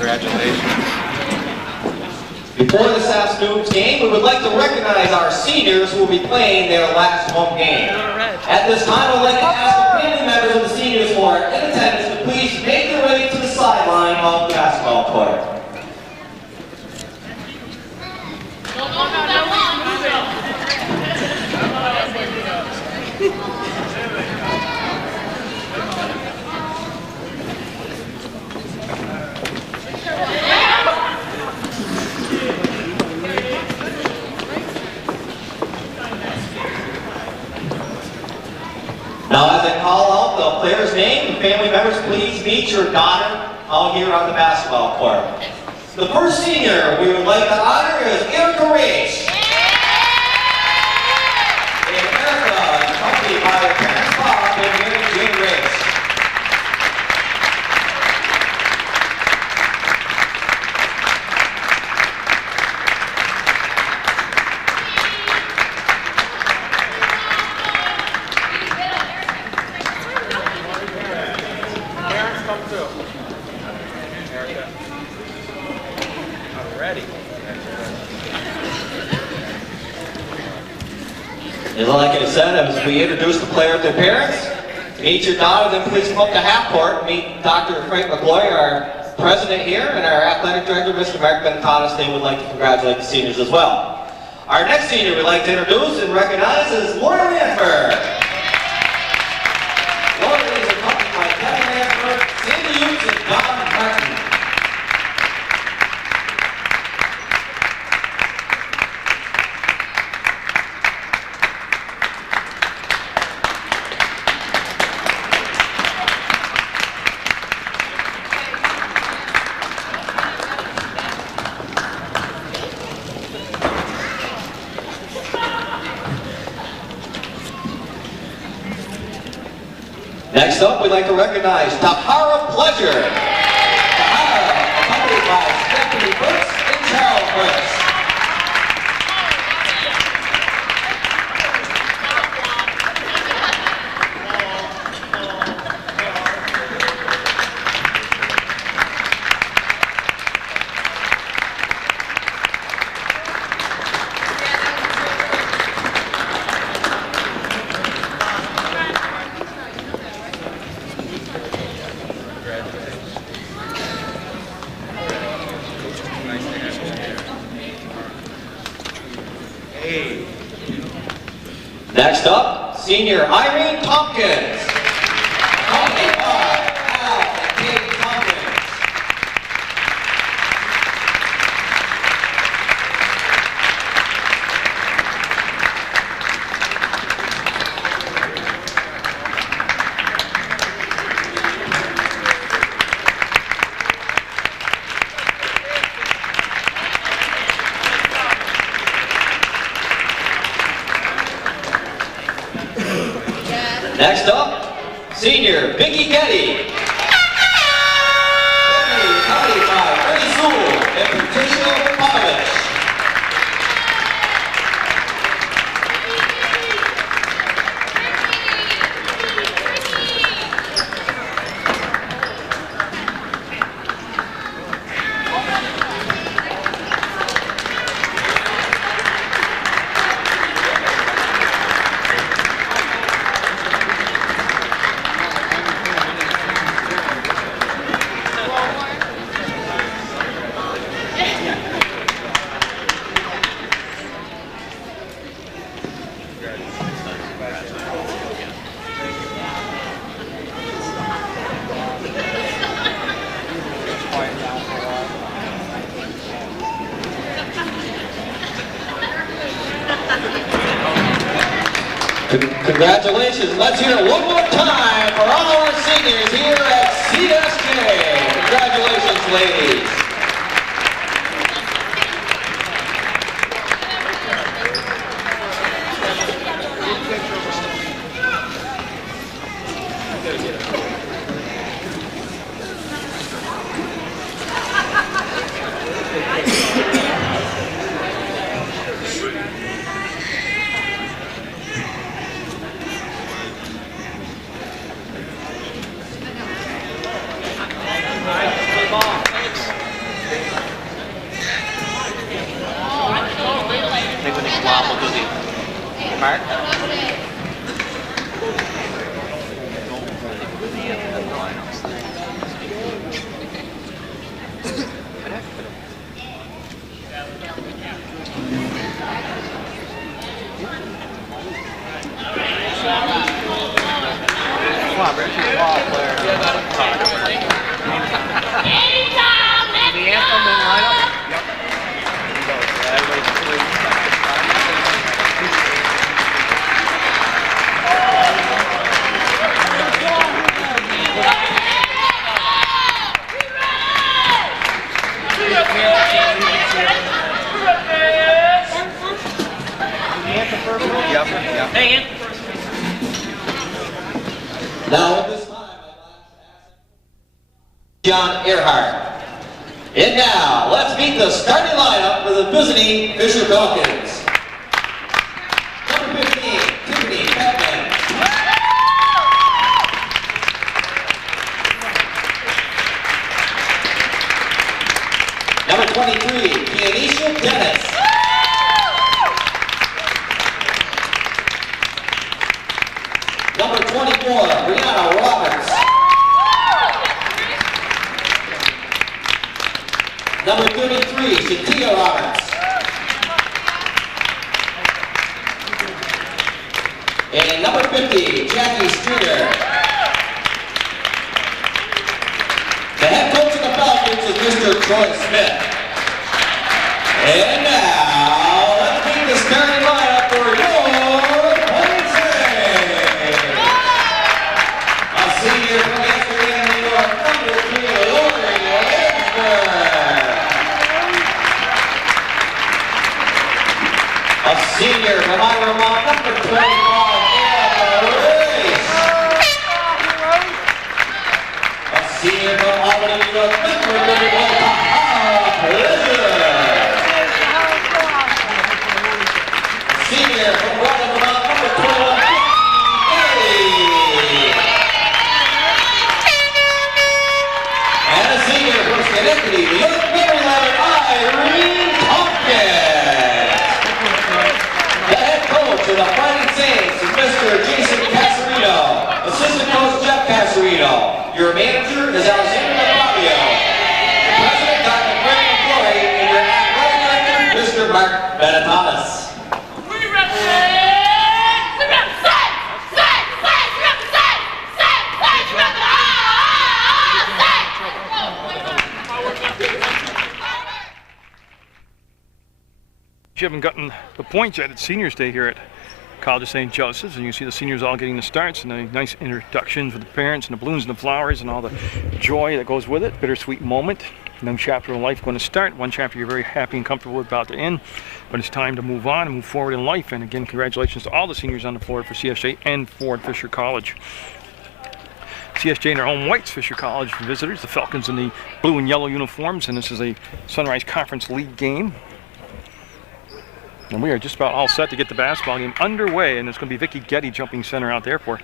Congratulations. Before this afternoon's game, we would like to recognize our seniors who will be playing their last home game. At this time, I would like to ask the family members of the seniors who are in attendance to please make their way to the sideline of the basketball court. Now, as I call out the player's name, family members, please meet your daughter out here on the basketball court. The first senior we would like to honor is Erica Rich. And Erica is accompanied by her parents Bob and Mary Jane Rich. Like I said, as we introduce the player and their parents, meet your daughter, then please come up to half court and meet Dr. Frank McGloy, our president here, and our athletic director, Mr. Mark Benconis. They would like to congratulate the seniors as well. Our next senior we'd like to introduce and recognize is Laura Lanford. Laura is accompanied by Kevin Lanford, Cindy Hughes, and Don Martin. Next up, we'd like to recognize Tahara Pleasure. Tahara, accompanied by Stephanie Brooks and Charles Brooks. Next up, senior Irene Tompkins. Accompanied by Al and Kate Tompkins. Next up, senior Vicky Getty. Accompanied by Freddie Sewell and Patricia Popovich. Congratulations. Let's hear it one more time for all our seniors here at CSJ. Congratulations, ladies. Nice ball. Thanks. Mark. Come on, Richard, the ball player. The anthem and lineup? Yep. Now at this time, I'd like to ask John Earhart. And now, let's meet the starting lineup for the visiting Fisher Falcons. Number 15, Tiffany Petman. Number 23, Keanisha Dennis. Number 24, Brianna Roberts. Number 33, Shatia Roberts. And number 50, Jackie Stringer. The head coach of the Falcons is Mr. Troy Smith. And now, let's meet the starting lineup for your senior from yesterday in New York, number 3, Lori Lansford. A senior from Iowa, number 25, Anna Race. A senior from Albany, New York, number 31, Tahara Pleasure. A senior from Guatemala, number 21, Schenectady, New York, number 11, Irene Tompkins. The head coach of the Fighting Saints is Mr. Jason Casarino. Assistant coach Jeff Casarino. Your manager is Alexander Fabio. Your president, Dr. Frank McCloy, and your athletic director, Mr. Mark Benetanis. You haven't gotten the points yet. It's Seniors Day here at College of St. Joseph's, and you see the seniors all getting the starts and the nice introductions with the parents and the balloons and the flowers and all the joy that goes with it. Bittersweet moment. A new chapter of life going to start. One chapter you're very happy and comfortable with about to end, but it's time to move on and move forward in life. And again, congratulations to all the seniors on the floor for CSJ and Ford Fisher College. CSJ in their home whites, Fisher College visitors, the Falcons in the blue and yellow uniforms, and this is a Sunrise Conference League game. And we are just about all set to get the basketball game underway, and it's going to be Vicky Getty jumping center out there for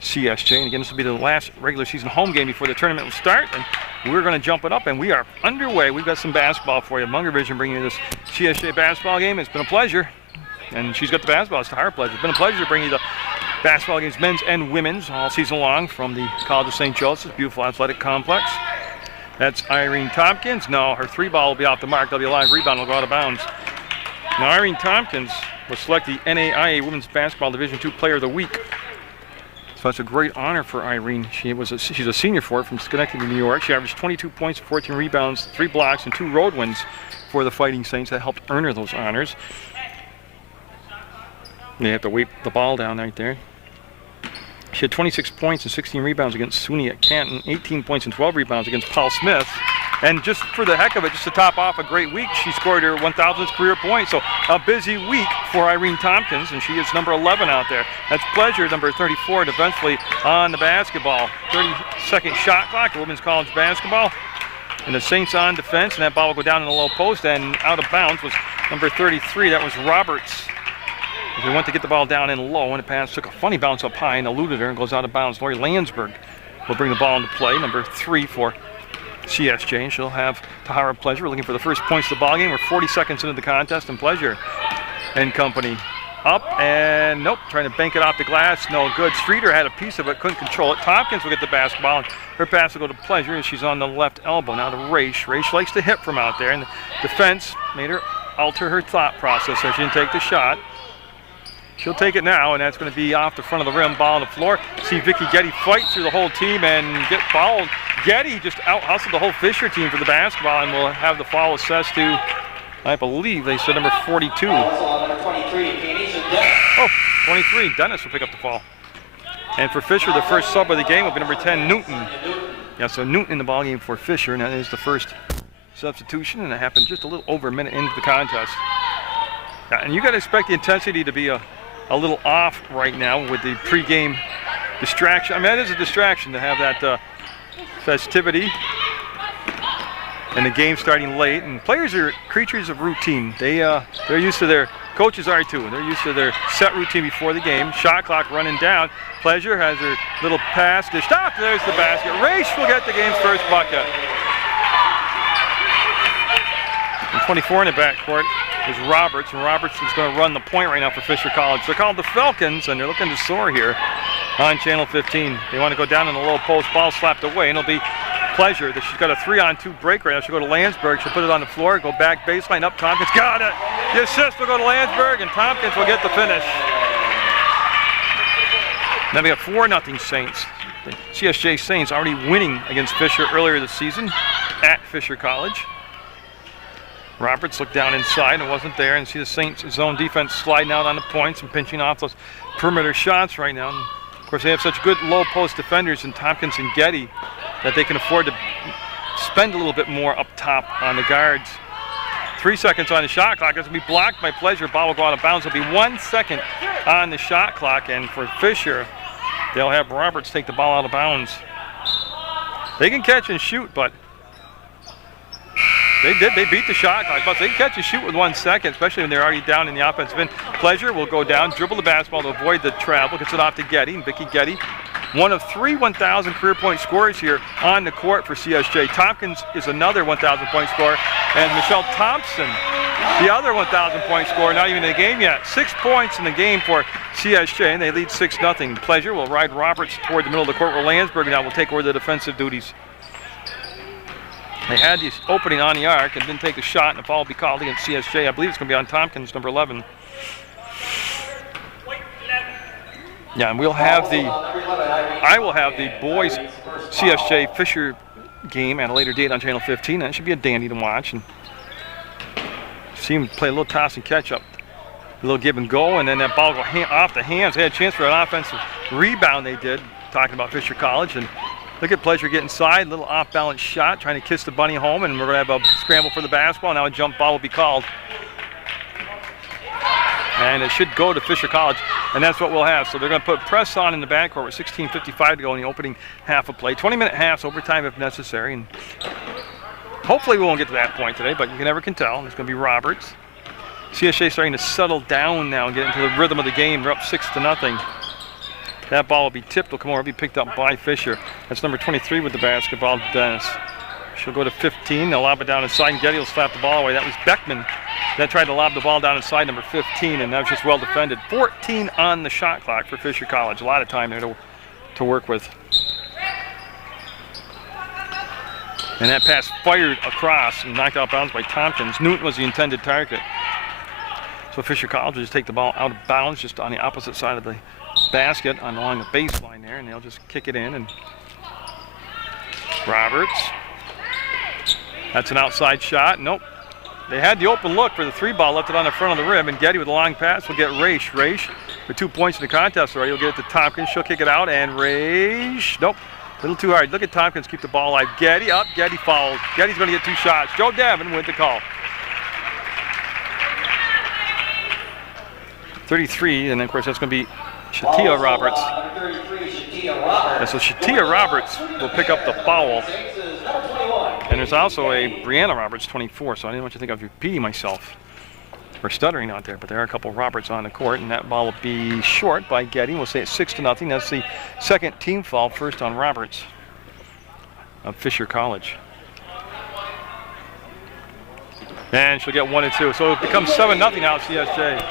CSJ. And again, this will be the last regular season home game before the tournament will start, and we're going to jump it up, and we are underway. We've got some basketball for you. Munger Vision bringing you this CSJ basketball game. It's been a pleasure, and she's got the basketball. It's our pleasure. It's been a pleasure to bring you the basketball games, men's and women's, all season long from the College of St. Joseph's beautiful athletic complex. That's Irene Tompkins. No, her three ball will be off the mark. There'll be a live rebound. It'll go out of bounds. Now, Irene Tompkins was selected the NAIA Women's Basketball Division II Player of the Week. So that's a great honor for Irene. She's a senior for it from Schenectady, New York. She averaged 22 points, 14 rebounds, 3 blocks, and 2 road wins for the Fighting Saints. That helped earn her those honors. They have to weight the ball down right there. She had 26 points and 16 rebounds against Suni at Canton, 18 points and 12 rebounds against Paul Smith. And just for the heck of it, just to top off a great week, she scored her 1,000th career point. So a busy week for Irene Tompkins, and she is number 11 out there. That's Pleasure, number 34, defensively on the basketball. 30-second shot clock, women's college basketball. And the Saints on defense, and that ball will go down in the low post, and out of bounds was number 33, that was Roberts. They went to get the ball down in low, and the pass took a funny bounce up high and eluded her and goes out of bounds. Lori Landsberg will bring the ball into play, number 3 for CSJ, and she'll have Tahara Pleasure looking for the first points of the ball game. We're 40 seconds into the contest, and Pleasure and company Up and nope, trying to bank it off the glass. No good. Streeter had a piece of it, couldn't control it. Tompkins will get the basketball, and her pass will go to Pleasure, and she's on the left elbow. Now to Raish. Raish likes to hit from out there, and the defense made her alter her thought process so she didn't take the shot. She'll take it now, and that's going to be off the front of the rim. Ball on the floor. See Vicky Getty fight through the whole team and get fouled. Getty just out-hustled the whole Fisher team for the basketball, and will have the foul assessed to, I believe they said number 42. Number 23, Oh, 23, Dennis will pick up the foul. And for Fisher, the first sub of the game will be number 10, Newton. Yeah, so Newton in the ballgame for Fisher, and that is the first substitution, and it happened just a little over a minute into the contest. Yeah, and you got to expect the intensity to be a little off right now with the pregame distraction. I mean, that is a distraction to have that festivity and the game starting late. And players are creatures of routine. They're used to their coaches are too. They're used to their set routine before the game. Shot clock running down. Pleasure has her little pass to stop. There's the basket. Raish will get the game's first bucket. And 24 in the backcourt is Roberts, and Roberts is going to run the point right now for Fisher College. They're called the Falcons, and they're looking to soar here on Channel 15. They want to go down in the low post, ball slapped away, and it'll be Pleasure. She's got a 3-on-2 break right now. She'll go to Landsberg. She'll put it on the floor, go back baseline, up Tompkins. Got it! The assist will go to Landsberg, and Tompkins will get the finish. Then we have 4-0 Saints. The CSJ Saints already winning against Fisher earlier this season at Fisher College. Roberts looked down inside and wasn't there, and see the Saints zone defense sliding out on the points and pinching off those perimeter shots right now. And of course, they have such good low post defenders in Tompkins and Getty that they can afford to spend a little bit more up top on the guards. 3 seconds on the shot clock. It's going to be blocked by Pleasure. Ball will go out of bounds. It'll be 1 second on the shot clock, and for Fisher, they'll have Roberts take the ball out of bounds. They can catch and shoot, but they beat the shot clock, but they can catch and shoot with 1 second, especially when they're already down in the offensive end. Pleasure will go down, dribble the basketball to avoid the travel, gets it off to Getty, and Vicky Getty, one of 3 1,000 career point scorers here on the court for CSJ. Tompkins is another 1,000 point scorer, and Michelle Thompson, the other 1,000 point scorer, not even in the game yet. 6 points in the game for CSJ, and they lead 6-0. Pleasure will ride Roberts toward the middle of the court, where Landsberg now will take over the defensive duties. They had the opening on the arc and didn't take the shot, and the foul will be called against CSJ. I believe it's going to be on Tompkins, number 11. Yeah, and I will have the boys CSJ Fisher game at a later date on Channel 15, and it should be a dandy to watch. And see him play a little toss and catch up, a little give and go, and then that ball go off the hands. They had a chance for an offensive rebound. They did, talking about Fisher College, and look at Pleasure get inside, little off-balance shot, trying to kiss the bunny home, and we're going to have a scramble for the basketball. Now a jump ball will be called. And it should go to Fisher College, and that's what we'll have. So they're going to put press on in the backcourt with 16:55 to go in the opening half of play. 20-minute halves, overtime if necessary. And hopefully we won't get to that point today, but you never can tell. It's going to be Roberts. CSJ starting to settle down now and get into the rhythm of the game. They're up 6-0. That ball will be tipped, will come over, be picked up by Fisher. That's number 23 with the basketball, Dennis. She'll go to 15, they'll lob it down inside, and Getty will slap the ball away. That was Beckman that tried to lob the ball down inside, number 15, and that was just well defended. 14 on the shot clock for Fisher College. A lot of time there to work with. And that pass fired across and knocked out bounds by Tompkins. Newton was the intended target. So Fisher College will just take the ball out of bounds, just on the opposite side of the basket along the baseline there, and they'll just kick it in. And Roberts, that's an outside shot. Nope. They had the open look for the 3-ball, left it on the front of the rim, and Getty with a long pass will get Raish. Raish with 2 points in the contest already. He'll get it to Tompkins. She'll kick it out, and Raish, nope, a little too hard. Look at Tompkins keep the ball alive. Getty up, Getty fouled. Getty's going to get 2 shots. Joe Davin with the call. 33, and then of course that's going to be Shatia Roberts. And so Shatia Roberts will pick up the foul. And there's also a Brianna Roberts, 24, so I didn't want you to think I was repeating myself or stuttering out there, but there are a couple of Roberts on the court, and that ball will be short by Getty. We'll say it's 6-0. That's the second team foul, first on Roberts of Fisher College. And she'll get 1 and 2. So it becomes 7-0 now, CSJ.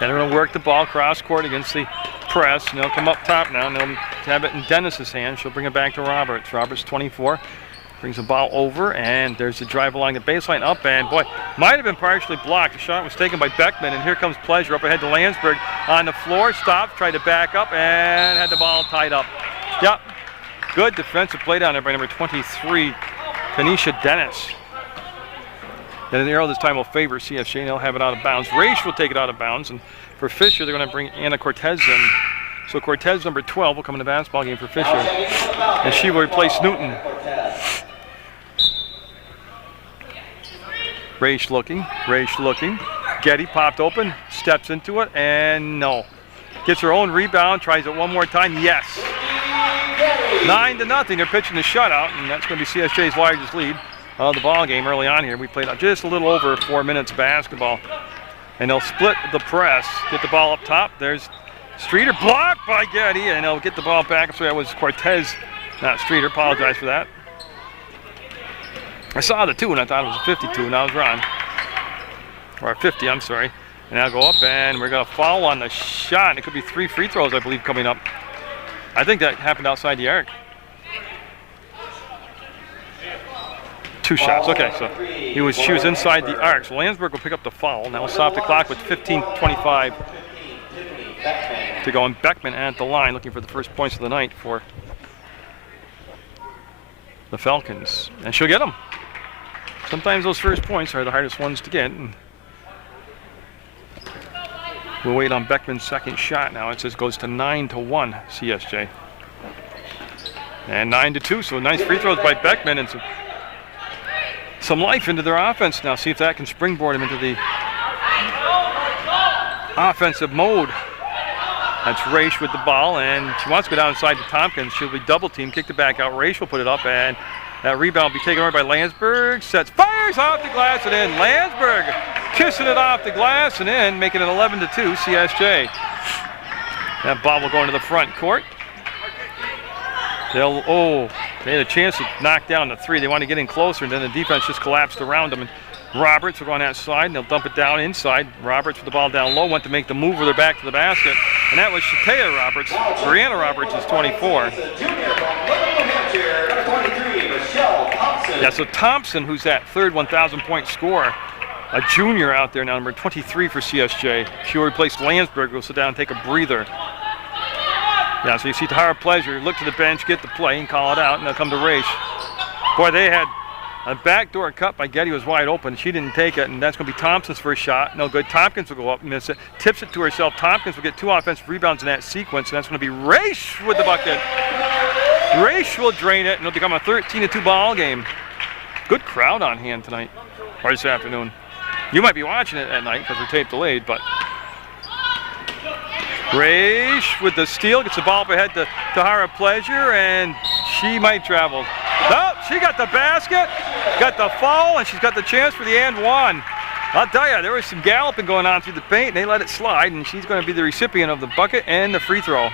And they're going to work the ball cross court against the press, and they'll come up top now, and they'll have it in Dennis's hand. She'll bring it back to Roberts. Roberts 24, brings the ball over, and there's the drive along the baseline up, and boy, might have been partially blocked. The shot was taken by Beckman, and here comes Pleasure up ahead to Landsberg on the floor, stopped, tried to back up, and had the ball tied up. Yep, good defensive play down there by number 23, Kanisha Dennis. And the arrow this time will favor CSJ, and they'll have it out of bounds. Raish will take it out of bounds, and for Fisher, they're going to bring Anna Cortez in. So Cortez, number 12, will come in the basketball game for Fisher, and she will replace Newton. Raish looking. Getty popped open, steps into it, and no. Gets her own rebound, tries it one more time, yes. 9-0, they're pitching the shutout, and that's going to be CSJ's largest lead of the ball game early on here. We played just a little over 4 minutes of basketball. And they'll split the press, get the ball up top. There's Streeter, blocked by Getty, and they'll get the ball back. So that was Cortez, not Streeter. Apologize for that. I saw the 2 and I thought it was a 52, and I was wrong. Or a 50, I'm sorry. And I'll go up, and we're going to foul on the shot. And it could be 3 free throws, I believe, coming up. I think that happened outside the arc. 2 shots. Okay, so she was inside the arc. So Landsberg will pick up the foul. Now we'll stop the clock with 15:25 to go. And Beckman at the line, looking for the first points of the night for the Falcons, and she'll get them. Sometimes those first points are the hardest ones to get. And we'll wait on Beckman's second shot now. It says goes to 9-1 CSJ, and 9-2. So nice free throws by Beckman, and some life into their offense now. See if that can springboard them into the offensive mode. That's Raish with the ball, and she wants to go down inside to Tompkins. She'll be double teamed, kicked it back out. Raish will put it up, and that rebound will be taken over by Landsberg. Sets, fires off the glass and in. Landsberg kissing it off the glass and in, making it 11-2 CSJ. That ball will go into the front court. They had a chance to knock down the 3. They want to get in closer, and then the defense just collapsed around them. And Roberts will go on that side, and they'll dump it down inside. Roberts with the ball down low, went to make the move with her back to the basket. And that was Shatea Roberts. Brianna Roberts is 24. Yeah, so Thompson, who's that third 1,000-point scorer, a junior out there now, number 23 for CSJ. She'll replace Landsberg, who'll sit down and take a breather. Yeah, so you see Tahara Pleasure look to the bench, get the play, and call it out, and they'll come to Raish. Boy, they had a backdoor cut by Getty, was wide open. She didn't take it, and that's going to be Thompson's first shot. No good. Tompkins will go up and miss it. Tips it to herself. Tompkins will get 2 offensive rebounds in that sequence, and that's going to be Raish with the bucket. Raish will drain it, and it'll become a 13-2 ball game. Good crowd on hand tonight, or this afternoon. You might be watching it at night because we're tape delayed, but Raish with the steal, gets the ball up ahead to Tahara Pleasure, and she might travel. Oh, she got the basket, got the foul, and she's got the chance for the and one. I'll tell you, there was some galloping going on through the paint, and they let it slide, and she's going to be the recipient of the bucket and the free throw.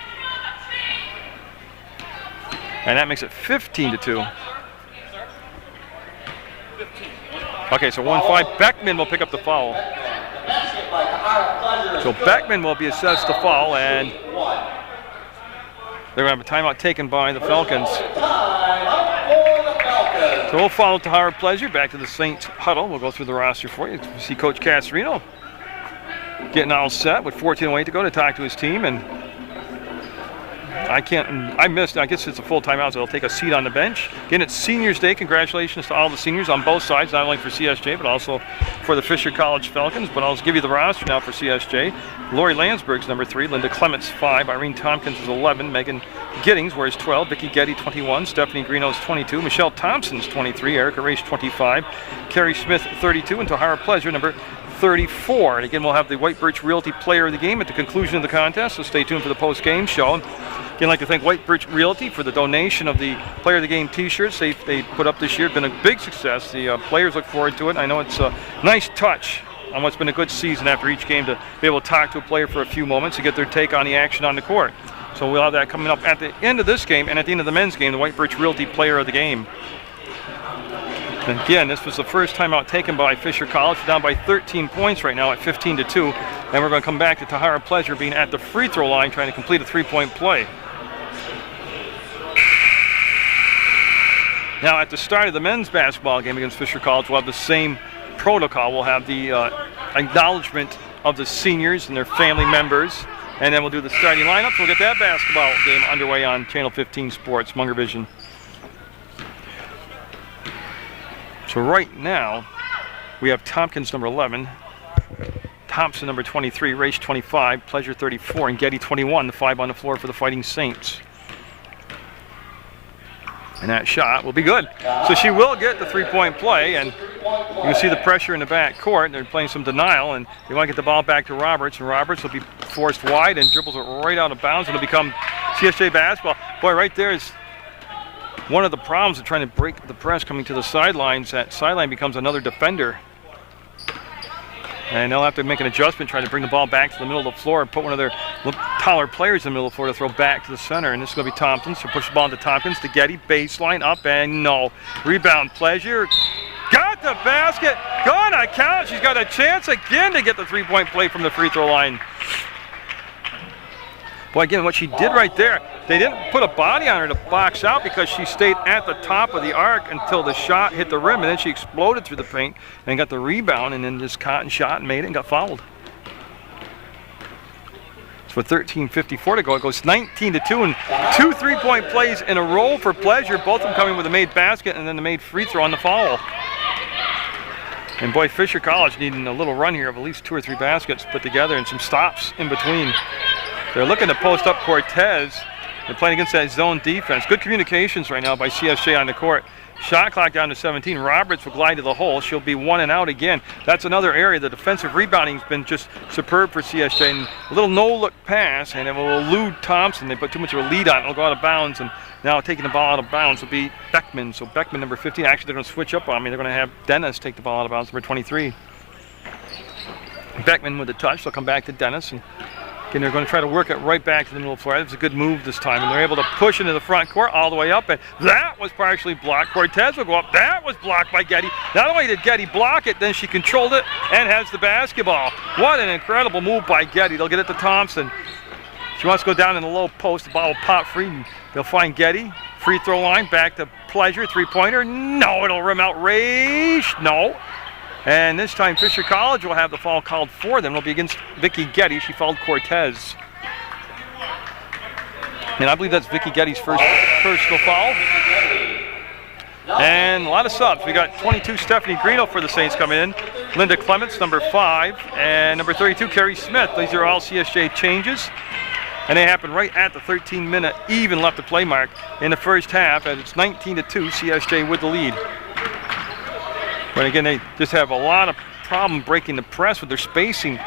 And that makes it 15-2. Okay, so 1-5. Beckman will pick up the foul. So Beckman will be assessed the foul, and they're going to have a timeout taken by the Falcons. So we'll follow Tahara Pleasure back to the Saints huddle. We'll go through the roster for you. You see Coach Casarino getting all set with 14:08 to go to talk to his team, and I missed, I guess it's a full timeout, so they'll take a seat on the bench. Again, it's Seniors Day. Congratulations to all the seniors on both sides, not only for CSJ, but also for the Fisher College Falcons. But I'll give you the roster now for CSJ. Lori Landsberg's number 3, Linda Clements 5, Irene Tompkins is 11, Megan Giddings wears 12, Vicki Getty 21, Stephanie Greeno's 22, Michelle Thompson's 23, Erica Raish 25, Carrie Smith 32, and Tahara Pleasure number 34. And again, we'll have the White Birch Realty Player of the Game at the conclusion of the contest, so stay tuned for the post-game show. Again, I'd like to thank White Birch Realty for the donation of the Player of the Game t-shirts they put up this year. It's been a big success. The players look forward to it. I know it's a nice touch on what's been a good season after each game to be able to talk to a player for a few moments to get their take on the action on the court. So we'll have that coming up at the end of this game and at the end of the men's game, the White Birch Realty Player of the Game. And again, this was the first timeout taken by Fisher College. We're down by 13 points right now at 15-2. And we're going to come back to Tahara Pleasure being at the free throw line trying to complete a 3-point play. Now at the start of the men's basketball game against Fisher College, we'll have the same protocol. We'll have the acknowledgement of the seniors and their family members, and then we'll do the starting lineups. We'll get that basketball game underway on Channel 15 Sports, Munger Vision. So right now, we have Tompkins number 11, Thompson number 23, Race 25, Pleasure 34, and Getty 21, the 5 on the floor for the Fighting Saints. And that shot will be good. So she will get the 3-point play, and you can see the pressure in the back court. They're playing some denial, and they want to get the ball back to Roberts, and Roberts will be forced wide and dribbles it right out of bounds, and it'll become CSJ basketball. Boy, right there is one of the problems of trying to break the press coming to the sidelines. That sideline becomes another defender. And they'll have to make an adjustment, trying to bring the ball back to the middle of the floor and put one of their taller players in the middle of the floor to throw back to the center. And this is going to be Thompson. So push the ball into Tompkins to Getty. Baseline up and no. Rebound Pleasure. Got the basket. Gonna count. She's got a chance again to get the 3-point play from the free throw line. Boy, again, what she did right there, they didn't put a body on her to box out because she stayed at the top of the arc until the shot hit the rim, and then she exploded through the paint and got the rebound, and then just caught and shot and made it and got fouled. So with 13:54 to go, it goes 19-2, and 2 3-point plays in a row for Pleasure, both of them coming with a made basket and then the made free throw on the foul. And boy, Fisher College needing a little run here of at least 2 or 3 baskets put together and some stops in between. They're looking to post up Cortez. They're playing against that zone defense. Good communications right now by CSJ on the court. Shot clock down to 17. Roberts will glide to the hole. She'll be 1 and out again. That's another area. The defensive rebounding has been just superb for CSJ. And a little no-look pass, and it will elude Thompson. They put too much of a lead on it. It'll go out of bounds, and now taking the ball out of bounds will be Beckman. So Beckman, number 15. Actually, they're going to switch up on me. They're going to have Dennis take the ball out of bounds, number 23. Beckman with the touch. They'll come back to Dennis. And again, they're going to try to work it right back to the middle of the floor. It was a good move this time, and they're able to push into the front court all the way up, and that was partially blocked. Cortez will go up. That was blocked by Getty. Not only did Getty block it, then she controlled it and has the basketball. What an incredible move by Getty. They'll get it to Thompson. She wants to go down in the low post. The ball will pop free, and they'll find Getty. Free throw line, back to Pleasure. 3-pointer. No, it'll rim out. Race. No. And this time Fisher College will have the foul called for them. It'll be against Vicky Getty. She fouled Cortez. And I believe that's Vicky Getty's first personal foul. And a lot of subs. We got 22 Stephanie Greeno for the Saints coming in. Linda Clements, number 5. And number 32, Carrie Smith. These are all CSJ changes. And they happen right at the 13-minute even left to play mark in the first half. And it's 19-2, CSJ with the lead. But again, they just have a lot of problem breaking the press with their spacing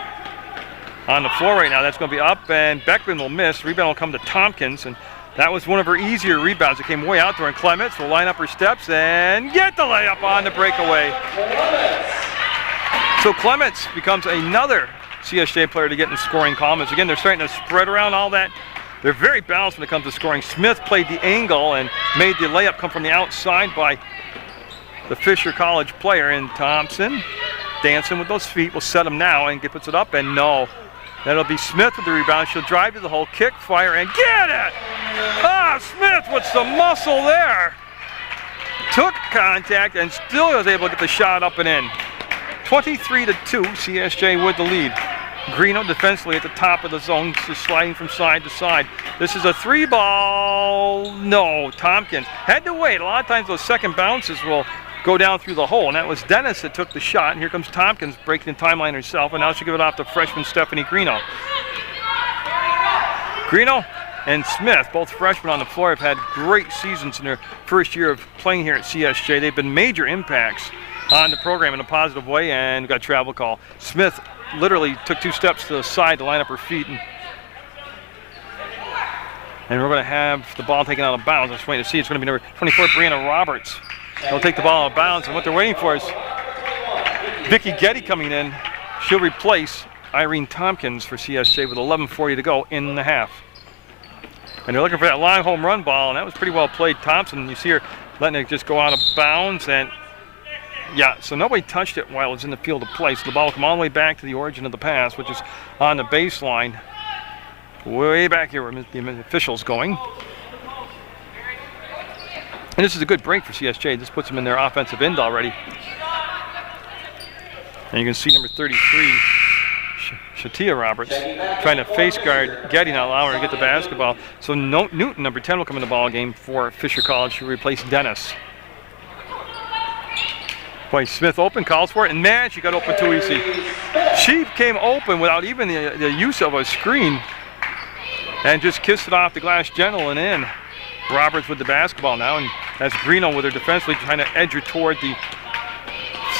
on the floor right now. That's going to be up, and Beckman will miss. Rebound will come to Tompkins, and that was one of her easier rebounds. It came way out there, and Clements will line up her steps and get the layup on the breakaway. So Clements becomes another CSJ player to get in the scoring columns. Again, they're starting to spread around all that. They're very balanced when it comes to scoring. Smith played the angle and made the layup come from the outside by the Fisher College player, and Thompson dancing with those feet will set him now and puts it up, and no. That'll be Smith with the rebound. She'll drive to the hole, kick, fire, and get it! Ah, Smith with some muscle there. Took contact and still was able to get the shot up and in. 23-2, CSJ with the lead. Greeno defensively at the top of the zone, just sliding from side to side. This is a 3-ball. No, Tompkins had to wait. A lot of times those second bounces will go down through the hole, and that was Dennis that took the shot, and here comes Tompkins breaking the timeline herself, and now she'll give it off to freshman Stephanie Greeno. Greeno and Smith, both freshmen on the floor, have had great seasons in their first year of playing here at CSJ. They've been major impacts on the program in a positive way, and got a travel call. Smith literally took 2 steps to the side to line up her feet, and we're going to have the ball taken out of bounds. I'm just waiting to see. It's going to be number 24, Brianna Roberts. They'll take the ball out of bounds, and what they're waiting for is Vicky Getty coming in. She'll replace Irene Tompkins for CSJ with 11:40 to go in the half. And they're looking for that long home run ball, and that was pretty well played. Thompson, you see her letting it just go out of bounds, and Yeah, so nobody touched it while it was in the field of play. So the ball will come all the way back to the origin of the pass, which is on the baseline. Way back here where the official's going. And this is a good break for CSJ. This puts them in their offensive end already. And you can see number 33, Shatia Roberts, trying to face guard Getty, not allowing her to get the basketball. So Newton, number 10, will come in the ball game for Fisher College to replace Dennis. Boy, Smith open, calls for it, and man, she got open too easy. She came open without even the use of a screen and just kissed it off the glass gentle and in. Roberts with the basketball now, and that's Greeno with her defensively trying to edge her toward the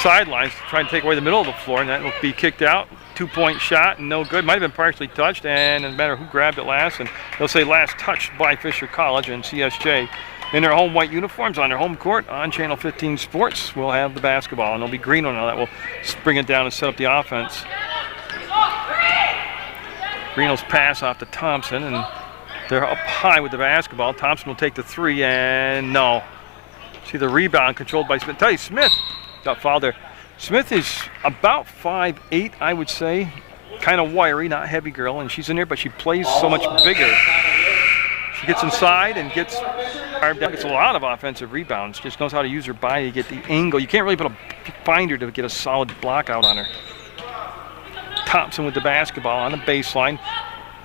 sidelines, trying to take away the middle of the floor, and that will be kicked out. 2-point shot and no good. Might have been partially touched, and no matter who grabbed it last, and they'll say last touched by Fisher College, and CSJ in their home white uniforms on their home court on Channel 15 Sports will have the basketball, and it'll be Greeno now that will bring it down and set up the offense. Greeno's pass off to Thompson, and they're up high with the basketball. Thompson will take the three, and no. See the rebound controlled by Smith. Tell you, Smith got fouled there. Smith is about 5'8", I would say. Kind of wiry, not heavy girl, and she's in there, but she plays so much bigger. She gets inside and gets a lot of offensive rebounds. Just knows how to use her body to get the angle. You can't really find her to get a solid block out on her. Thompson with the basketball on the baseline.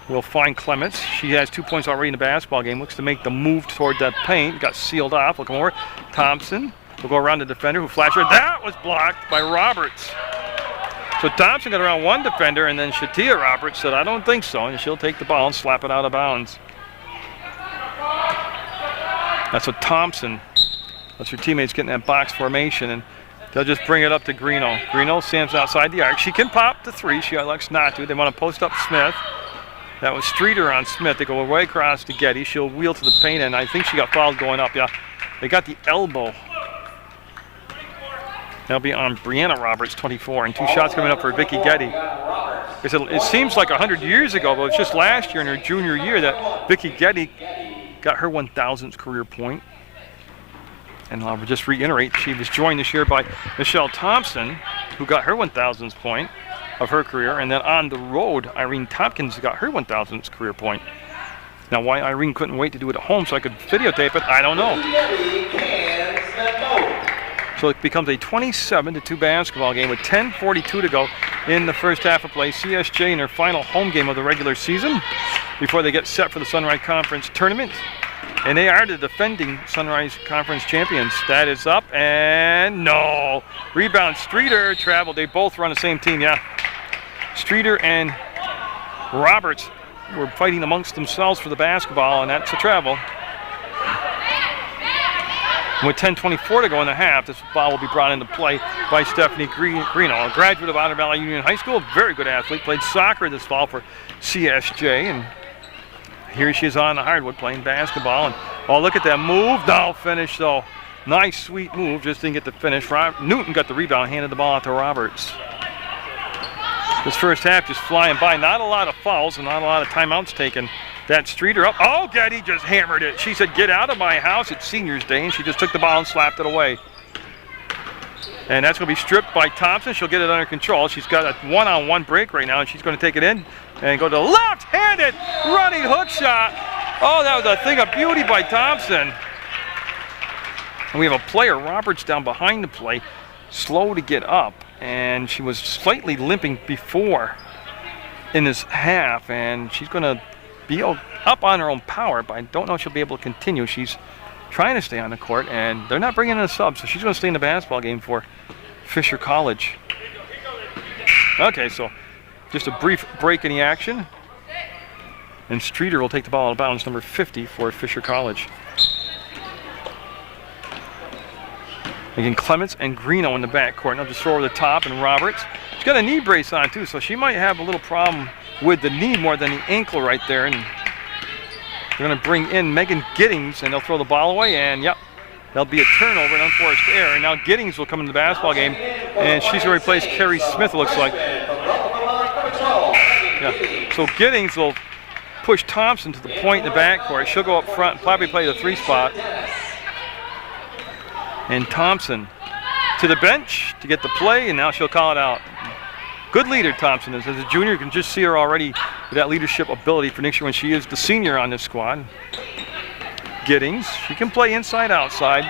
We'll find Clements. She has 2 points already in the basketball game. Looks to make the move toward that paint. Got sealed off. Look over. Thompson will go around the defender who flashed her. That was blocked by Roberts. So Thompson got around one defender, and then Shatia Roberts said, I don't think so. And she'll take the ball and slap it out of bounds. That's what Thompson. That's her teammates getting that box formation, and they'll just bring it up to Greeno. Greeno stands outside the arc. She can pop the three. She elects not to. They want to post up Smith. That was Streeter on Smith. They go way across to Getty. She'll wheel to the paint, and I think she got fouled going up. Yeah, they got the elbow. That'll be on Brianna Roberts, 24, and 2 shots coming up for Vicky Getty. It seems like 100 years ago, but it's just last year in her junior year that Vicky Getty got her 1,000th career point. And I'll just reiterate, she was joined this year by Michelle Thompson, who got her 1,000th point of her career, and then on the road, Irene Tompkins got her 1,000th career point. Now, why Irene couldn't wait to do it at home so I could videotape it, I don't know. So it becomes a 27-2 basketball game with 10:42 to go in the first half of play. CSJ in their final home game of the regular season before they get set for the Sunrise Conference tournament. And they are the defending Sunrise Conference champions. That is up, and no. Rebound, Streeter traveled. They both run the same team, yeah. Streeter and Roberts were fighting amongst themselves for the basketball, and that's a travel. With 10:24 to go in the half, this ball will be brought into play by Stephanie Greeno, a graduate of Otter Valley Union High School, very good athlete, played soccer this fall for CSJ, and here she is on the hardwood playing basketball. And oh, look at that move. No finish though. Nice, sweet move. Just didn't get the finish. Newton got the rebound, handed the ball out to Roberts. This first half just flying by. Not a lot of fouls and not a lot of timeouts taken. That Streeter up. Oh, Getty just hammered it. She said, get out of my house. It's seniors day. And she just took the ball and slapped it away. And that's going to be stripped by Thompson. She'll get it under control. She's got a one-on-one break right now, and she's going to take it in and go to the left-handed running hook shot. Oh, that was a thing of beauty by Thompson. And we have a player, Roberts, down behind the play, slow to get up. And she was slightly limping before in this half, and she's going to be up on her own power, but I don't know if she'll be able to continue. She's trying to stay on the court, and they're not bringing in a sub, so she's going to stay in the basketball game for Fisher College. Okay, so just a brief break in the action, and Streeter will take the ball out of bounds, number 50 for Fisher College. Again, Clements and Greeno in the backcourt. Now just throw over the top, and Roberts. She's got a knee brace on too, so she might have a little problem with the knee more than the ankle right there. And they're going to bring in Megan Giddings, and they'll throw the ball away, and yep, there'll be a turnover, an unforced error. And now Giddings will come into the basketball game, and she's going to replace Carrie Smith, it looks like. Yeah. So Giddings will push Thompson to the point in the backcourt. She'll go up front and probably play the 3 spot. And Thompson to the bench to get the play, and now she'll call it out. Good leader, Thompson is. As a junior, you can just see her already with that leadership ability for next year when she is the senior on this squad. Giddings, she can play inside, outside.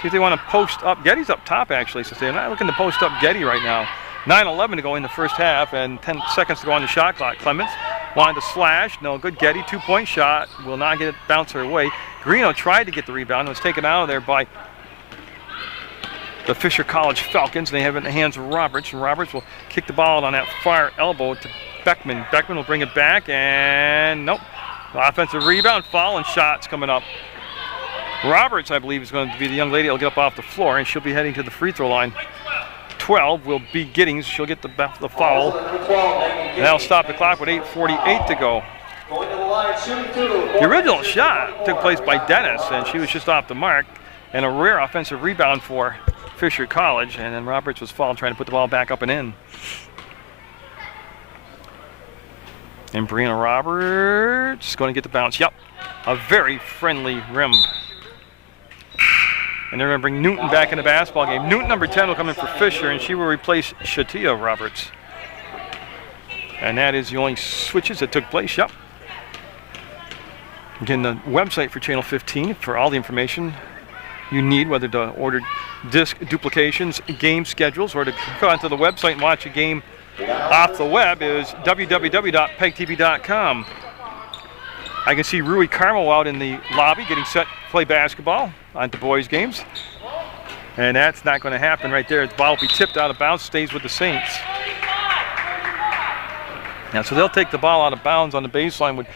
See if they want to post up. Getty's up top, actually, so they're not looking to post up Getty right now. 9:11 to go in the first half and 10 seconds to go on the shot clock. Clements wanted to slash. No good. Getty, 2-point shot. Will not get it, bounce her way. Greeno tried to get the rebound and was taken out of there by the Fisher College Falcons. They have it in the hands of Roberts, and Roberts will kick the ball out on that far elbow to Beckman. Beckman will bring it back, and nope. Offensive rebound, foul, and shots coming up. Roberts, I believe, is going to be the young lady that will get up off the floor, and she'll be heading to the free throw line. 12 will be Giddings. She'll get the foul. And that'll stop the clock with 8:48 to go. The original shot took place by Dennis, and she was just off the mark. And a rare offensive rebound for Fisher College, and then Roberts was fouled trying to put the ball back up and in. And Brianna Roberts going to get the bounce. Yep, a very friendly rim. And they're going to bring Newton back in the basketball game. Newton, number 10, will come in for Fisher, and she will replace Shatia Roberts. And that is the only switches that took place. Yep. Again, the website for Channel 15 for all the information you need, whether to order disc duplications, game schedules, or to go onto the website and watch a game off the web, is www.PEGTV.com. I can see Rui Carmel out in the lobby getting set to play basketball on the boys' games. And that's not going to happen right there. The ball will be tipped out of bounds, stays with the Saints. Now, so they'll take the ball out of bounds on the baseline with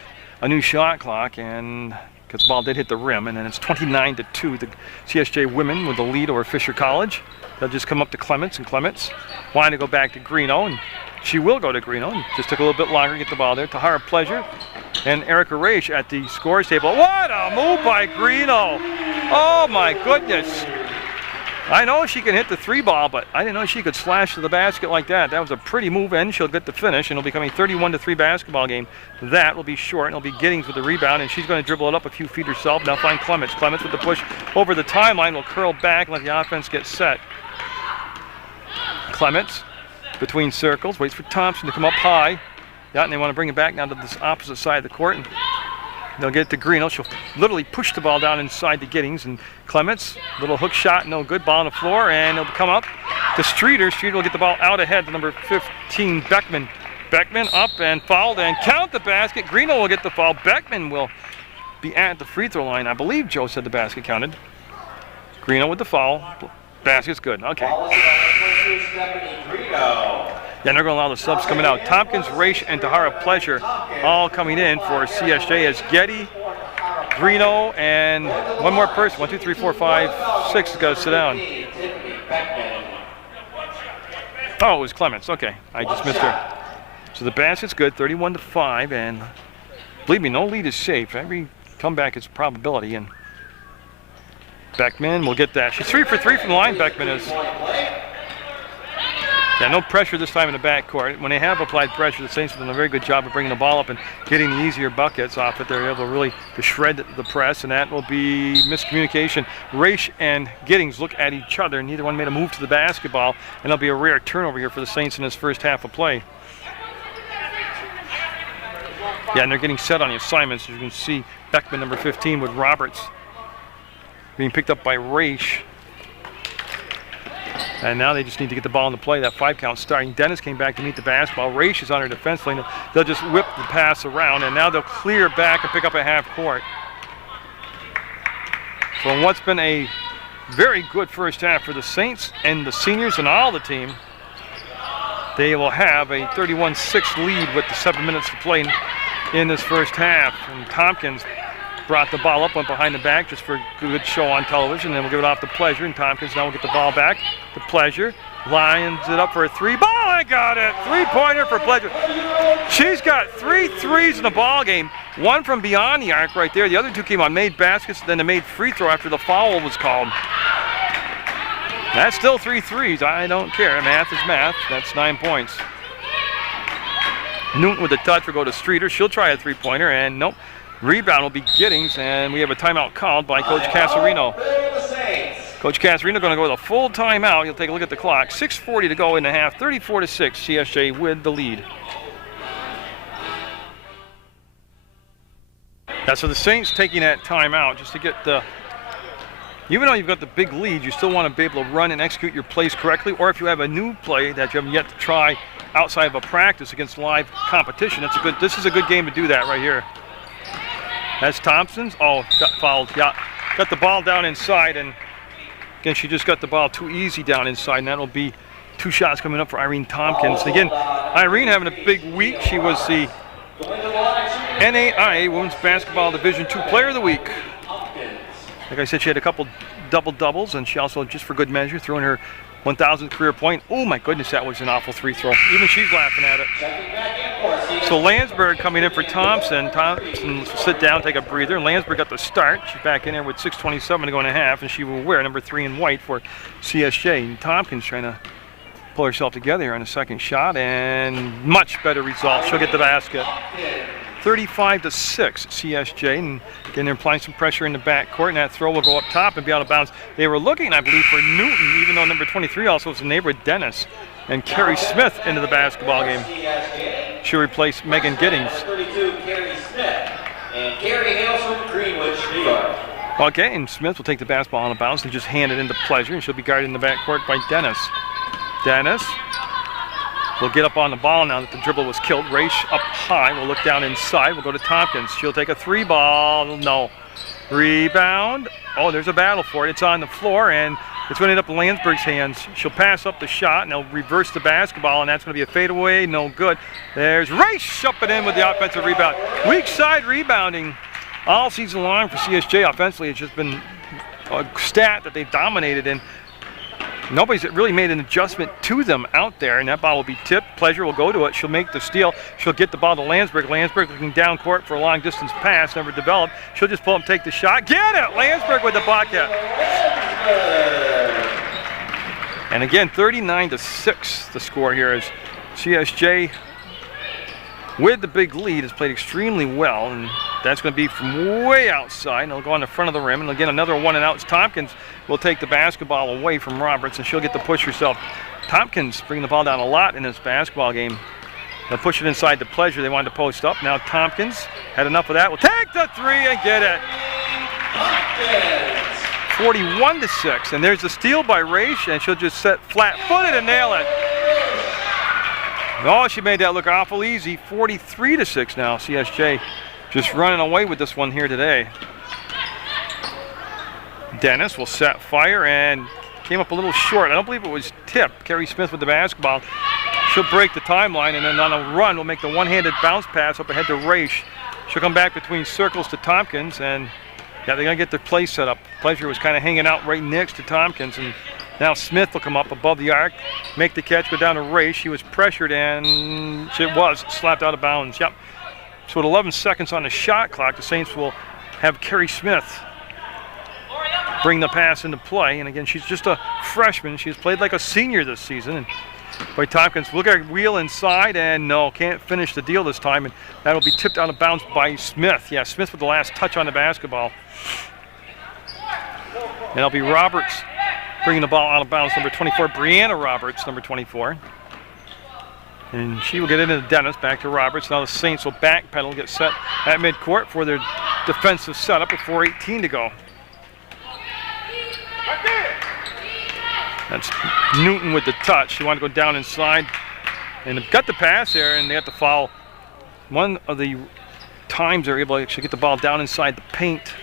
a new shot clock, and because the ball did hit the rim, and then it's 29-2. The CSJ women with the lead over Fisher College. They'll just come up to Clements, and Clements wanting to go back to Greeno, and she will go to Greeno. And just took a little bit longer to get the ball there. Tahara Pleasure and Erica Raish at the scores table. What a move by Greeno! Oh my goodness! I know she can hit the three ball, but I didn't know she could slash to the basket like that. That was a pretty move, and she'll get the finish, and it'll become a 31-3 basketball game. That will be short, and it'll be Giddings with the rebound, and she's going to dribble it up a few feet herself. Now find Clements. Clements with the push over the timeline will curl back and let the offense get set. Clements between circles, waits for Thompson to come up high. Yeah, and they want to bring it back now to this opposite side of the court. And they'll get it to Greeno. She'll literally push the ball down inside the Giddings. And Clements, little hook shot, no good. Ball on the floor, and it'll come up to Streeter. Streeter will get the ball out ahead to number 15, Beckman. Beckman up and fouled and count the basket. Greeno will get the foul. Beckman will be at the free throw line. I believe Joe said the basket counted. Greeno with the foul. Basket's good. Okay. Yeah, they're going to allow the subs coming out. Tompkins, Raish, and Tahara Pleasure all coming in for CSJ as Getty, Greeno, and one more person. 1, 2, 3, 4, 5, 6 has got to sit down. Oh, it was Clements. Okay, I just missed her. So the basket's good, 31-5, and believe me, no lead is safe. Every comeback is a probability, and Beckman will get that. She's 3 for 3 from the line, Beckman is. Yeah, no pressure this time in the backcourt. When they have applied pressure, the Saints have done a very good job of bringing the ball up and getting the easier buckets off it. They're able to really shred the press, and that will be miscommunication. Raish and Giddings look at each other, and neither one made a move to the basketball, and there'll be a rare turnover here for the Saints in this first half of play. Yeah, and they're getting set on the assignments. You can see Beckman, number 15, with Roberts being picked up by Raish. And now they just need to get the ball into play. That 5 count starting. Dennis came back to meet the basketball. Raish is on her defense lane. They'll just whip the pass around, and now they'll clear back and pick up a half court. So in what's been a very good first half for the Saints and the seniors and all the team, they will have a 31-6 lead with the 7 minutes to play in this first half. And Tompkins brought the ball up, went behind the back just for a good show on television. Then we'll give it off to Pleasure, and Tompkins now will get the ball back to Pleasure. Lines it up for a three. Ball, I got it! Three-pointer for Pleasure. She's got 3 threes in the ball game. One from beyond the arc right there. The other 2 came on made baskets, then they made free throw after the foul was called. That's still 3 threes. I don't care. Math is math. That's 9 points. Newton with the touch will go to Streeter. She'll try a three-pointer, and nope. Rebound will be Giddings, and we have a timeout called by Coach Casarino. Coach Casarino going to go with a full timeout. He'll take a look at the clock. 6:40 to go in the half. 34-6. CSJ with the lead. Yeah, so the Saints taking that timeout just to get the. Even though you've got the big lead, you still want to be able to run and execute your plays correctly. Or if you have a new play that you haven't yet to try outside of a practice against live competition, this is a good game to do that right here. That's Thompson's. Oh, got fouled. Yeah, got the ball down inside, and again, she just got the ball too easy down inside, and that'll be 2 shots coming up for Irene Tompkins. And again, Irene having a big week. She was the NAIA Women's Basketball Division II Player of the Week. Like I said, she had a couple double-doubles, and she also, just for good measure, threw in her 1,000th career point. Oh my goodness, that was an awful free throw. Even she's laughing at it. So Landsberg coming in for Thompson. Thompson will sit down, take a breather. Landsberg got the start. She's back in there with 6:27 to go in a half, and she will wear number 3 in white for CSJ. And Tompkins trying to pull herself together here on a second shot, and much better result. She'll get the basket. 35-6 CSJ, and again they're applying some pressure in the backcourt, and that throw will go up top and be out of bounds. They were looking, I believe, for Newton, even though number 23 also was a neighbor, Dennis, and Carrie Smith into the basketball game. She'll replace Megan Giddings. 32, Carrie Smith, and Carrie hails from Greenwich, New York. Okay, and Smith will take the basketball out of bounds and just hand it into Pleasure, and she'll be guarded in the backcourt by Dennis. Dennis will get up on the ball now that the dribble was killed. Raish up high. We'll look down inside. We'll go to Tompkins. She'll take a 3 ball. No. Rebound. Oh, there's a battle for it. It's on the floor, and it's going to end up in Landsberg's hands. She'll pass up the shot, and they'll reverse the basketball, and that's going to be a fadeaway. No good. There's Raish up and in with the offensive rebound. Weak side rebounding all season long for CSJ offensively. It's just been a stat that they've dominated in. Nobody's really made an adjustment to them out there, and that ball will be tipped. Pleasure will go to it. She'll make the steal. She'll get the ball to Landsberg. Landsberg looking down court for a long distance pass, never developed. She'll just pull up and take the shot. Get it! Landsberg with the bucket. And again, 39-6 the score here is CSJ with the big lead has played extremely well, and that's going to be from way outside, and they'll go on the front of the rim. And again, another 1 and out. Tompkins will take the basketball away from Roberts, and she'll get the push herself. Tompkins bringing the ball down a lot in this basketball game. They'll push it inside the Pleasure. They wanted to post up. Now Tompkins had enough of that. Will take the 3 and get it. 41-6, and there's a steal by Raish, and she'll just set flat-footed and nail it. Oh, she made that look awful easy. 43-6 now. CSJ just running away with this one here today. Dennis will set fire and came up a little short. I don't believe it was tipped. Carrie Smith with the basketball. She'll break the timeline, and then on a run will make the one-handed bounce pass up ahead to Raish. She'll come back between circles to Tompkins, and yeah, they're going to get their play set up. Pleasure was kind of hanging out right next to Tompkins, and now Smith will come up above the arc, make the catch, go down to Raish. She was pressured, and it was slapped out of bounds. Yep. So with 11 seconds on the shot clock, the Saints will have Carrie Smith bring the pass into play. And again, she's just a freshman. She's played like a senior this season. And by Tompkins, look at her wheel inside, and no, can't finish the deal this time. And that'll be tipped out of bounds by Smith. Yeah, Smith with the last touch on the basketball. And it'll be Roberts bringing the ball out of bounds, number 24, Brianna Roberts, number 24. And she will get it into Dennis, back to Roberts. Now the Saints will backpedal, get set at midcourt for their defensive setup with 4:18 to go. That's Newton with the touch. She wanted to go down inside, and they've got the pass there, and they have to foul. One of the times they're able to actually get the ball down inside the paint.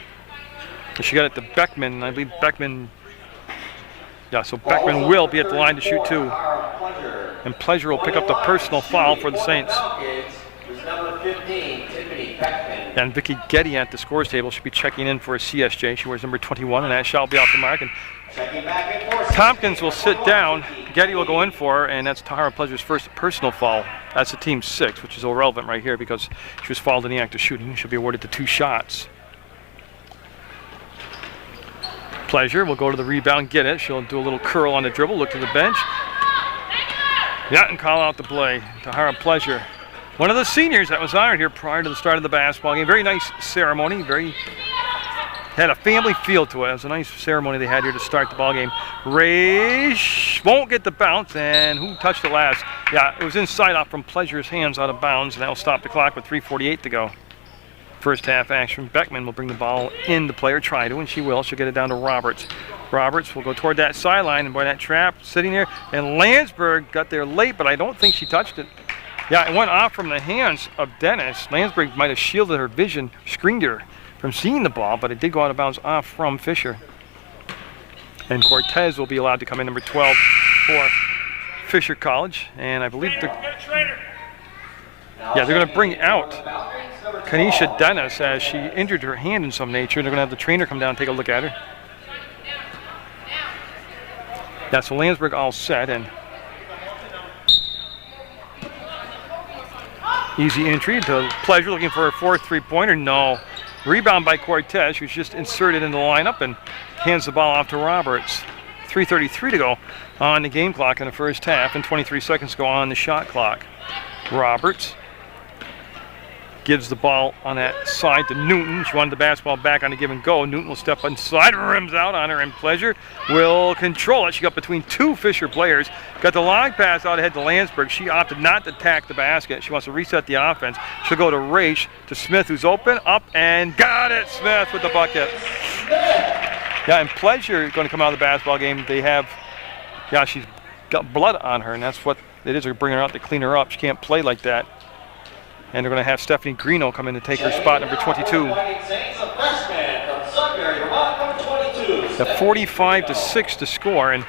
She got it to Beckman, and I believe Beckman. Yeah, so Beckman will be at the line to shoot 2. And Pleasure will pick up the personal foul for the Saints. And Vicky Getty at the scores table should be checking in for a CSJ. She wears number 21, and that shot will be off the mark. And Tompkins will sit down. Getty will go in for her, and that's Tahara Pleasure's first personal foul. That's the team's 6, which is irrelevant right here because she was fouled in the act of shooting. She'll be awarded to 2 shots. Pleasure will go to the rebound, get it. She'll do a little curl on the dribble, look to the bench. Yeah, and call out the play. Tahara Pleasure, one of the seniors that was honored here prior to the start of the basketball game. Very nice ceremony, very Had a family feel to it. It was a nice ceremony they had here to start the ball game. Ray won't get the bounce, and who touched it last? Yeah, it was inside off from Pleasure's hands out of bounds, and that will stop the clock with 3:48 to go. First half action. Beckman will bring the ball into play, or try to, and she will. She'll get it down to Roberts. Roberts will go toward that sideline, and boy, that trap sitting there. And Landsberg got there late, but I don't think she touched it. Yeah, it went off from the hands of Dennis. Landsberg might have shielded her vision, screened her from seeing the ball, but it did go out of bounds off from Fisher. And Cortez will be allowed to come in, number 12 for Fisher College. And I believe they're going to bring out Kanisha Dennis as she injured her hand in some nature. They're going to have the trainer come down and take a look at her. Yeah, so Landsberg all set, and easy entry to Pleasure, looking for her fourth three-pointer. No. Rebound by Cortez, who's just inserted in the lineup and hands the ball off to Roberts. 3:33 to go on the game clock in the first half, and 23 seconds to go on the shot clock. Roberts gives the ball on that side to Newton. She wanted the basketball back on a give and go. Newton will step inside, rims out on her, and Pleasure will control it. She got between two Fisher players, got the long pass out ahead to Landsberg. She opted not to attack the basket. She wants to reset the offense. She'll go to Raish, to Smith, who's open, up, and got it. Smith with the bucket. Yeah, and Pleasure is going to come out of the basketball game. They have, yeah, she's got blood on her, and that's what it is. They're bringing her out to clean her up. She can't play like that. And they're going to have Stephanie Greeno come in to take her spot, number 22. The 45-6 to score, and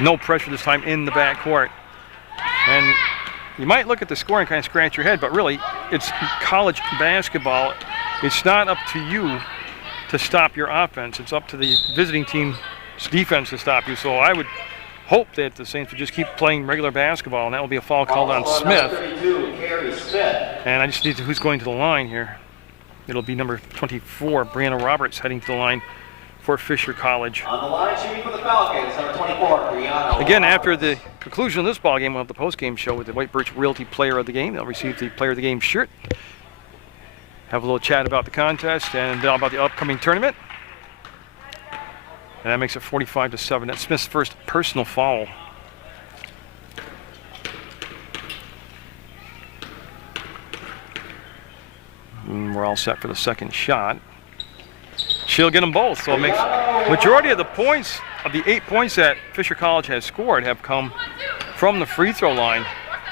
no pressure this time in the backcourt. And you might look at the score and kind of scratch your head, but really, it's college basketball. It's not up to you to stop your offense. It's up to the visiting team's defense to stop you. So I would hope that the Saints would just keep playing regular basketball, and that will be a foul called on Smith. And I just need to who's going to the line here. It'll be number 24, Brianna Roberts, heading to the line for Fisher College. On the line shooting for the Falcons, number 24, Brianna. Again, after the conclusion of this ball game, we'll have the post-game show with the White Birch Realty Player of the Game. They'll receive the Player of the Game shirt, have a little chat about the contest and about the upcoming tournament. And that makes it 45-7. That's Smith's first personal foul. And we're all set for the second shot. She'll get them both, so it makes majority of the points, of the 8 points that Fisher College has scored, have come from the free throw line.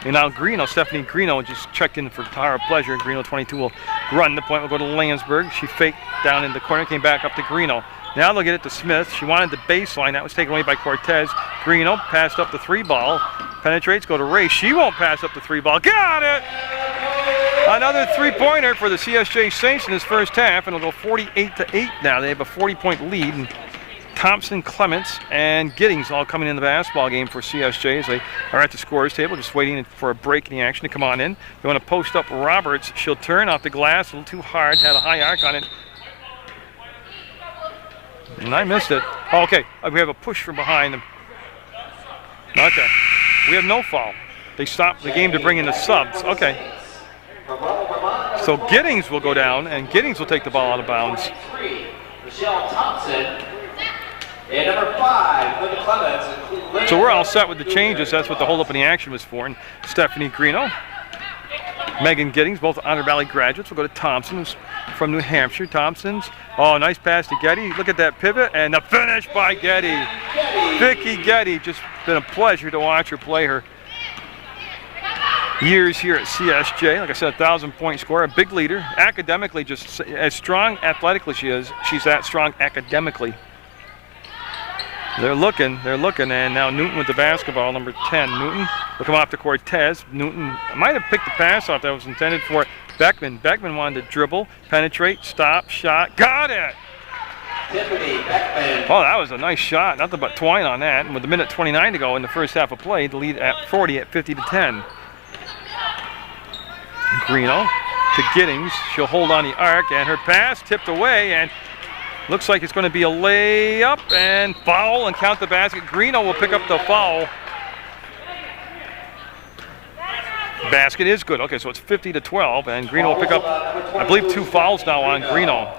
And now Greeno, Stephanie Greeno, just checked in for Tara Pleasure, and Greeno 22 will run. The point will go to Landsberg. She faked down in the corner, came back up to Greeno. Now they'll get it to Smith. She wanted the baseline. That was taken away by Cortez. Greeno passed up the three ball. Penetrates, go to Ray. She won't pass up the three ball. Got it! Another three-pointer for the CSJ Saints in this first half, and it'll go 48-8 now. They have a 40-point lead. And Thompson, Clements, and Giddings all coming in the basketball game for CSJ as they are at the scorer's table, just waiting for a break in the action to come on in. They want to post up Roberts. She'll turn off the glass a little too hard, had a high arc on it. And I missed it. Oh, okay, we have a push from behind them. Okay, we have no foul. They stopped the game to bring in the subs. Okay. So Giddings will go down, and Giddings will take the ball out of bounds. Michelle Thompson. And number 5, Linda Clements. So we're all set with the changes. That's what the hold up in the action was for. And Stephanie Greeno, Megan Giddings, both Honor Valley graduates. We'll go to Thompson, who's from New Hampshire. Thompson's, oh, nice pass to Getty. Look at that pivot, and the finish by Getty. Vicky Getty, just been a pleasure to watch her play her years here at CSJ. Like I said, 1,000-point scorer, a big leader. Academically, just as strong athletically she is, she's that strong academically. They're looking, and now Newton with the basketball, number 10. Newton will come off to Cortez. Newton might have picked the pass off that was intended for Beckman. Beckman wanted to dribble, penetrate, stop, shot, got it! Tiffany Beckman. Oh, that was a nice shot. Nothing but twine on that. And with a minute 29 to go in the first half of play, the lead at 40 at 50-10. Greeno to Giddings. She'll hold on the arc, and her pass tipped away, and looks like it's going to be a layup and foul and count the basket. Greeno will pick up the foul. Basket is good. Okay, so it's 50-12, and Greeno will pick up, I believe, 2 fouls now on Greeno.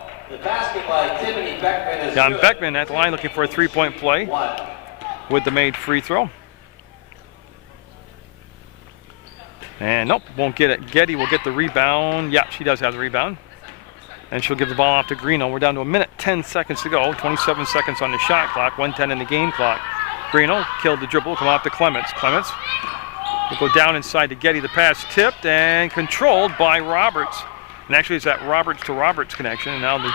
John Beckman at the line looking for a 3-point play with the made free throw. And nope, won't get it. Getty will get the rebound. Yeah, she does have the rebound. And she'll give the ball off to Greeno. We're down to 1:10 to go. 27 seconds on the shot clock, 1:10 in the game clock. Greeno killed the dribble, come off to Clements. Clements will go down inside to Getty. The pass tipped and controlled by Roberts. And actually it's that Roberts to Roberts connection. And now the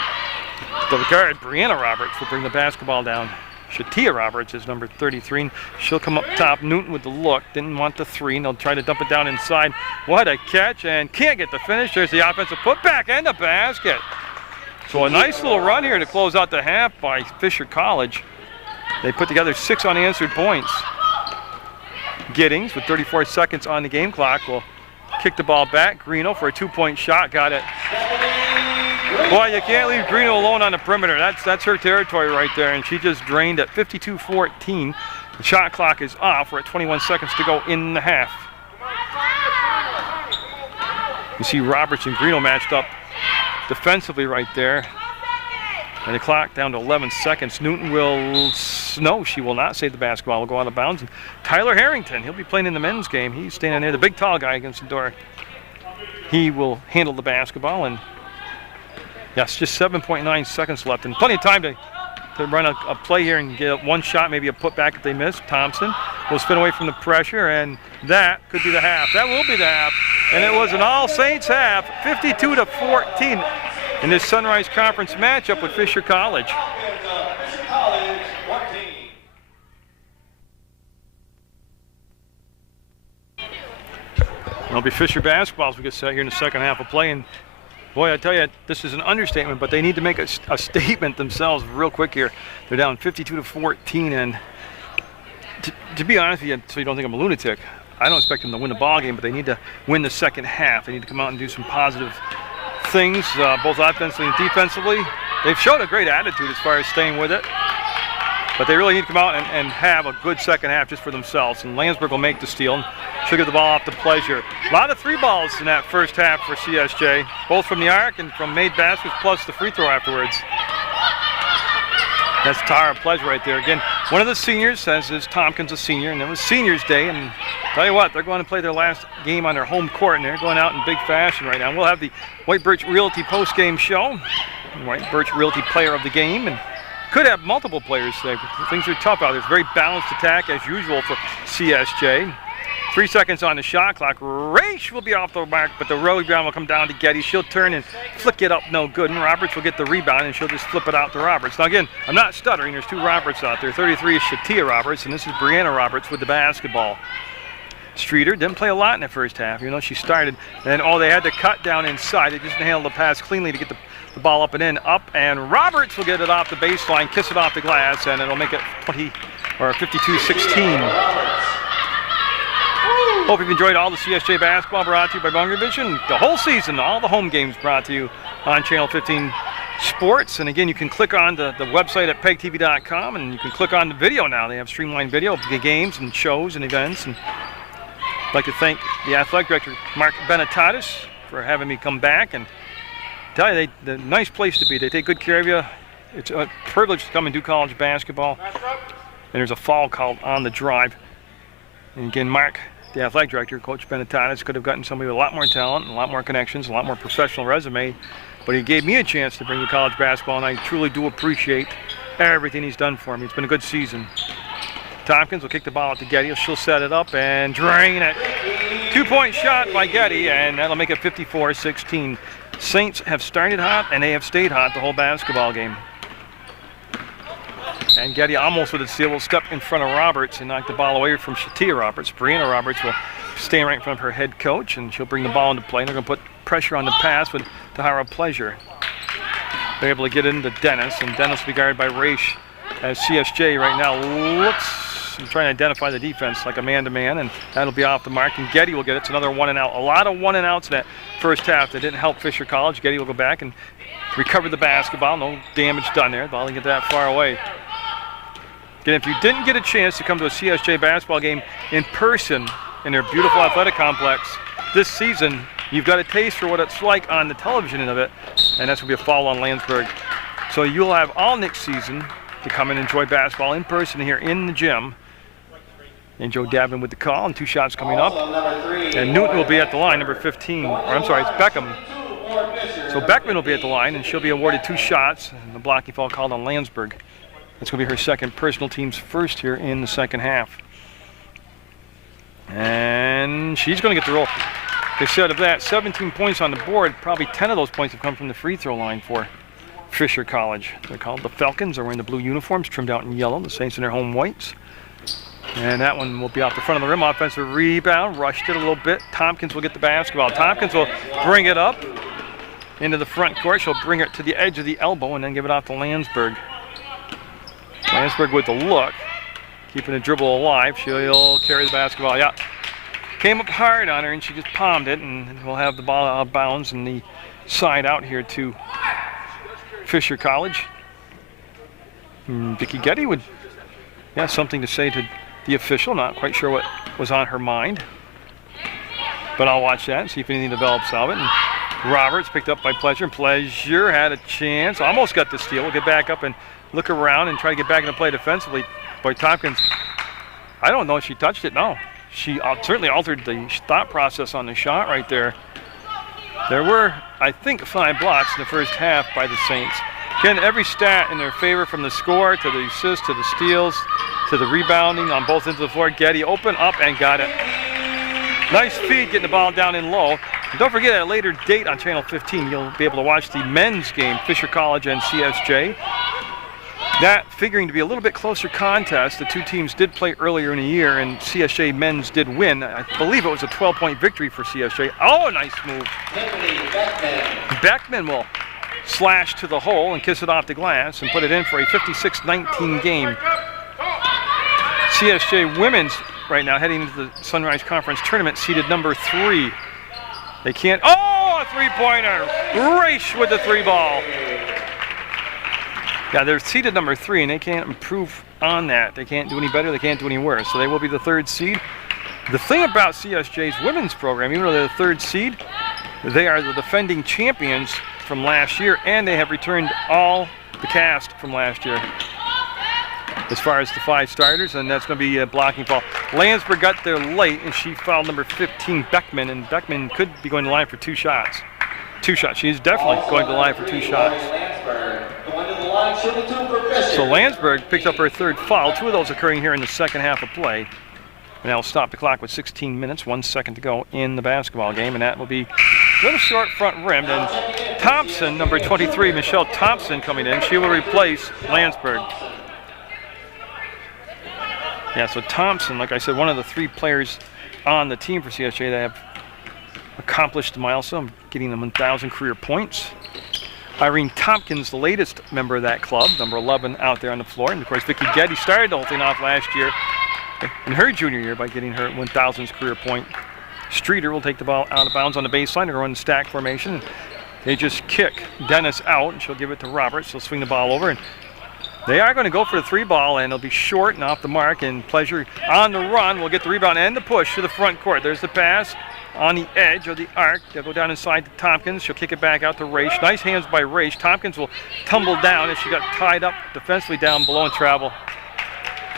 guard, Brianna Roberts, will bring the basketball down. Shatia Roberts is number 33. She'll come up top. Newton with the look. Didn't want the 3. And they'll try to dump it down inside. What a catch, and can't get the finish. There's the offensive putback and the basket. So a nice little run here to close out the half by Fisher College. They put together 6 unanswered points. Giddings, with 34 seconds on the game clock, will kick the ball back. Greeno for a 2-point shot. Got it. Boy, you can't leave Greeno alone on the perimeter. That's her territory right there, and she just drained at 52-14. The shot clock is off. We're at 21 seconds to go in the half. You see Roberts and Greeno matched up defensively right there. And the clock down to 11 seconds. Newton will, no, she will not save the basketball. Will go out of bounds. And Tyler Harrington, he'll be playing in the men's game. He's standing there, the big tall guy against the door. He will handle the basketball, and yes, just 7.9 seconds left, and plenty of time to run a play here and get one shot, maybe a putback if they miss. Thompson will spin away from the pressure, and that could be the half. That will be the half, and it was an All Saints half, 52-14 in this Sunrise Conference matchup with Fisher College. It'll be Fisher basketball as we get set here in the second half of play. And boy, I tell you, this is an understatement, but they need to make a statement themselves real quick here. They're down 52-14, and to be honest with you, so you don't think I'm a lunatic, I don't expect them to win the ball game, but they need to win the second half. They need to come out and do some positive things, both offensively and defensively. They've showed a great attitude as far as staying with it, but they really need to come out and have a good second half just for themselves. And Landsberg will make the steal, and she'll get the ball off to Pleasure. A lot of 3 balls in that first half for CSJ, both from the arc and from made baskets, plus the free throw afterwards. That's Tara Pleasure right there. Again, one of the seniors, as is Tompkins a senior, and it was seniors day, and tell you what, they're going to play their last game on their home court, and they're going out in big fashion right now. We'll have the White Birch Realty post-game show. White Birch Realty player of the game, and could have multiple players today. Things are tough out there. It's a very balanced attack as usual for CSJ. 3 seconds on the shot clock. Raish will be off the mark, but the rebound will come down to Getty. She'll turn and flick it up, no good. And Roberts will get the rebound, and she'll just flip it out to Roberts. Now again, I'm not stuttering. There's 2 Roberts out there. 33 is Shatia Roberts, and this is Brianna Roberts with the basketball. Streeter didn't play a lot in the first half, even though she started. And they had to cut down inside. They just handled the pass cleanly to get the ball up and in. Up, and Roberts will get it off the baseline, kiss it off the glass, and it'll make it 52-16. Hope you've enjoyed all the CSJ basketball brought to you by Munger Vision. The whole season, all the home games brought to you on Channel 15 Sports. And again, you can click on the website at PEGTV.com, and you can click on the video now. They have streamlined video of the games and shows and events. And I'd like to thank the athletic director, Mark Benetatis, for having me come back. And tell you, the nice place to be. They take good care of you. It's a privilege to come and do college basketball. And there's a fall called On the Drive. And again, Mark, the athletic director, Coach Benetatis, could have gotten somebody with a lot more talent, a lot more connections, a lot more professional resume, but he gave me a chance to bring you college basketball, and I truly do appreciate everything he's done for me. It's been a good season. Tompkins will kick the ball out to Getty. She'll set it up and drain it. 2-point shot by Getty, and that'll make it 54-16. Saints have started hot, and they have stayed hot the whole basketball game. And Getty almost with a steal will step in front of Roberts and knock the ball away from Shatia Roberts. Brianna Roberts will stand right in front of her head coach, and she'll bring the ball into play. And they're going to put pressure on the pass with Tahara Pleasure. They're able to get into Dennis, and Dennis will be guarded by Raish as CSJ right now looks and trying to identify the defense like a man-to-man, and that'll be off the mark. And Getty will get it. It's another 1-and-out. A lot of 1-and-outs in that first half that didn't help Fisher College. Getty will go back and recover the basketball. No damage done there. The ball didn't get that far away. Again, if you didn't get a chance to come to a CSJ basketball game in person in their beautiful athletic complex. This season, you've got a taste for what it's like on the television of it, and that's going to be a foul on Landsberg. So you'll have all next season to come and enjoy basketball in person here in the gym. And Joe Davin with the call, and 2 shots coming up. And Newton will be at the line, number 15. Or I'm sorry, it's Beckham. So Beckman will be at the line, and she'll be awarded 2 shots. And the blocking foul called on Landsberg. That's going to be her second, personal team's first here in the second half. And she's going to get the roll. They said of that, 17 points on the board, probably 10 of those points have come from the free throw line for Fisher College. They're called the Falcons. They're wearing the blue uniforms, trimmed out in yellow. The Saints in their home whites. And that one will be off the front of the rim. Offensive rebound, rushed it a little bit. Tompkins will get the basketball. Tompkins will bring it up into the front court. She'll bring it to the edge of the elbow and then give it off to Landsberg. Landsberg with the look, keeping the dribble alive. She'll carry the basketball. Yeah, came up hard on her and she just palmed it, and we'll have the ball out of bounds and the side out here to Fisher College. Vicki Getty would have something to say to the official. Not quite sure what was on her mind, but I'll watch that and see if anything develops out of it. And Roberts picked up by Pleasure, and Pleasure had a chance, almost got the steal. We'll get back up and look around and try to get back into play defensively. Boy, Tompkins, I don't know if she touched it. No, she certainly altered the thought process on the shot right there. There were, I think, 5 blocks in the first half by the Saints. Again, every stat in their favor, from the score to the assists to the steals to the rebounding on both ends of the floor. Getty open up and got it. Nice feed getting the ball down in low. And don't forget, at a later date on Channel 15, you'll be able to watch the men's game, Fisher College and CSJ. That figuring to be a little bit closer contest. The 2 teams did play earlier in the year, and CSJ men's did win. I believe it was a 12-point victory for CSJ. Oh, nice move. Beckman will slash to the hole and kiss it off the glass and put it in for a 56-19 game. CSJ women's right now heading into the Sunrise Conference Tournament, seeded number 3. They can't, oh, a 3-pointer. Raish with the 3-ball. Yeah, they're seeded number 3, and they can't improve on that. They can't do any better, they can't do any worse. So they will be the 3rd seed. The thing about CSJ's women's program, even though they're the 3rd seed, they are the defending champions from last year, and they have returned all the cast from last year as far as the 5 starters, and that's going to be a blocking foul. Landsberg got there late, and she fouled number 15, Beckman, and Beckman could be going to the line for 2 shots. 2 shots. She's definitely going to the line for 2 shots. So Landsberg picked up her 3rd foul, 2 of those occurring here in the second half of play. And that'll stop the clock with 16 minutes, 1 second to go in the basketball game, and that will be a little short front rimmed. And Thompson, number 23, Michelle Thompson coming in. She will replace Landsberg. Yeah, so Thompson, like I said, one of the 3 players on the team for CSJ that have accomplished the milestone, getting them 1,000 career points. Irene Tompkins, the latest member of that club, number 11 out there on the floor. And of course, Vicki Getty started the whole thing off last year in her junior year by getting her 1,000th career point. Streeter will take the ball out of bounds on the baseline and run stack formation. They just kick Dennis out, and she'll give it to Roberts. She'll swing the ball over, and they are going to go for the 3-ball, and it'll be short and off the mark. And Pleasure on the run will get the rebound and the push to the front court. There's the pass on the edge of the arc. They'll go down inside to Tompkins. She'll kick it back out to Raish. Nice hands by Raish. Tompkins will tumble down as she got tied up defensively down below and travel.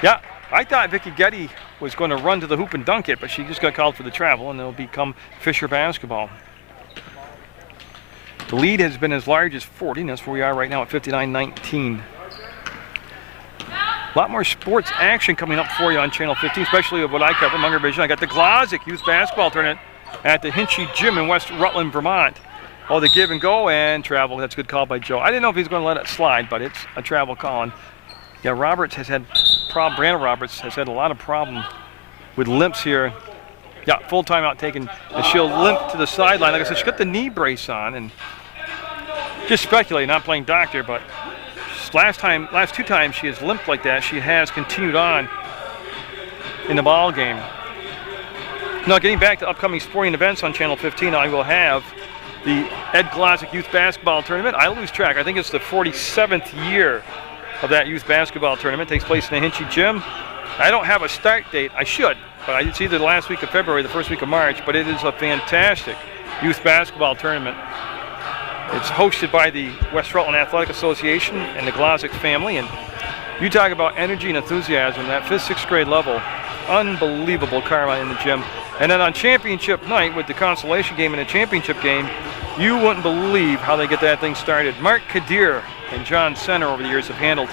Yeah, I thought Vicki Getty was going to run to the hoop and dunk it, but she just got called for the travel, and it'll become Fisher basketball. The lead has been as large as 40, and that's where we are right now at 59-19. A lot more sports action coming up for you on Channel 15, especially of what I cover, Munger Vision. I got the Glozik Youth Basketball Tournament at the Hinchy Gym in West Rutland, Vermont. Oh, the give and go and travel. That's a good call by Joe. I didn't know if he's going to let it slide, but it's a travel call. And yeah, Roberts has had Brandon Roberts has had a lot of problem with limps here. Yeah, full timeout taken, and she'll limp to the sideline. Like I said, she got the knee brace on, and just speculate, not playing doctor, but last 2 times she has limped like that, she has continued on in the ball game. Now, getting back to upcoming sporting events on Channel 15, I will have the Ed Glozik Youth Basketball Tournament. I lose track. I think it's the 47th year of that youth basketball tournament. It takes place in the Hinchy Gym. I don't have a start date. I should, but it's either the last week of February, the first week of March, but it is a fantastic youth basketball tournament. It's hosted by the West Rutland Athletic Association and the Glozik family, and you talk about energy and enthusiasm, that 5th, 6th grade level, unbelievable karma in the gym. And then on championship night with the consolation game and the championship game, you wouldn't believe how they get that thing started. Mark Kadir and John Center over the years have handled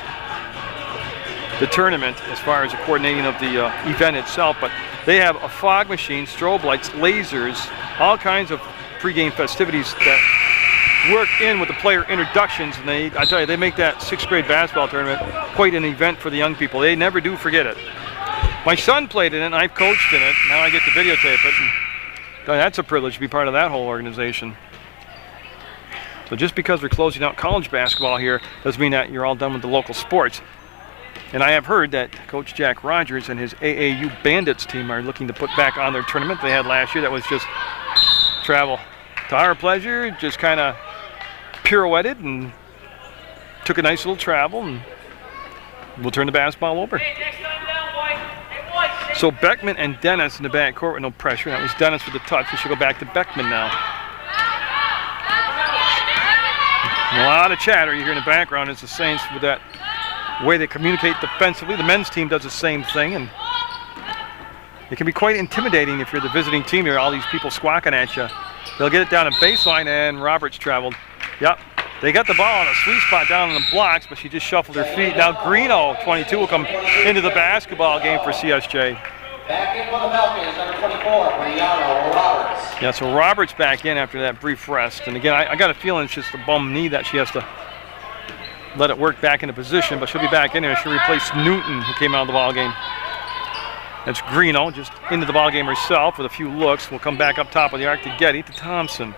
the tournament as far as the coordinating of the event itself, but they have a fog machine, strobe lights, lasers, all kinds of pregame festivities that work in with the player introductions, and I tell you, they make that 6th grade basketball tournament quite an event for the young people. They never do forget it. My son played in it, and I've coached in it. Now I get to videotape it. And that's a privilege to be part of that whole organization. So just because we're closing out college basketball here doesn't mean that you're all done with the local sports. And I have heard that Coach Jack Rogers and his AAU Bandits team are looking to put back on their tournament they had last year. That was just travel to our pleasure, just kind of pirouetted and took a nice little travel, and we'll turn the basketball over. So Beckman and Dennis in the backcourt with no pressure. That was Dennis with the touch. We should go back to Beckman now. A lot of chatter you hear in the background as the Saints with that way they communicate defensively. The men's team does the same thing, and it can be quite intimidating if you're the visiting team here, all these people squawking at you. They'll get it down at baseline, and Roberts traveled. Yep, they got the ball on a sweet spot down on the blocks, but she just shuffled her feet. Now Greeno, 22, will come into the basketball game for CSJ. Back in for the Falcons, number 24, Brianna Roberts. Yeah, so Roberts back in after that brief rest. And again, I got a feeling it's just a bum knee that she has to let it work back into position, but she'll be back in there. She'll replace Newton, who came out of the ball game. That's Greeno, just into the ball game herself with a few looks. We'll come back up top of the arc to Getty, to Thompson.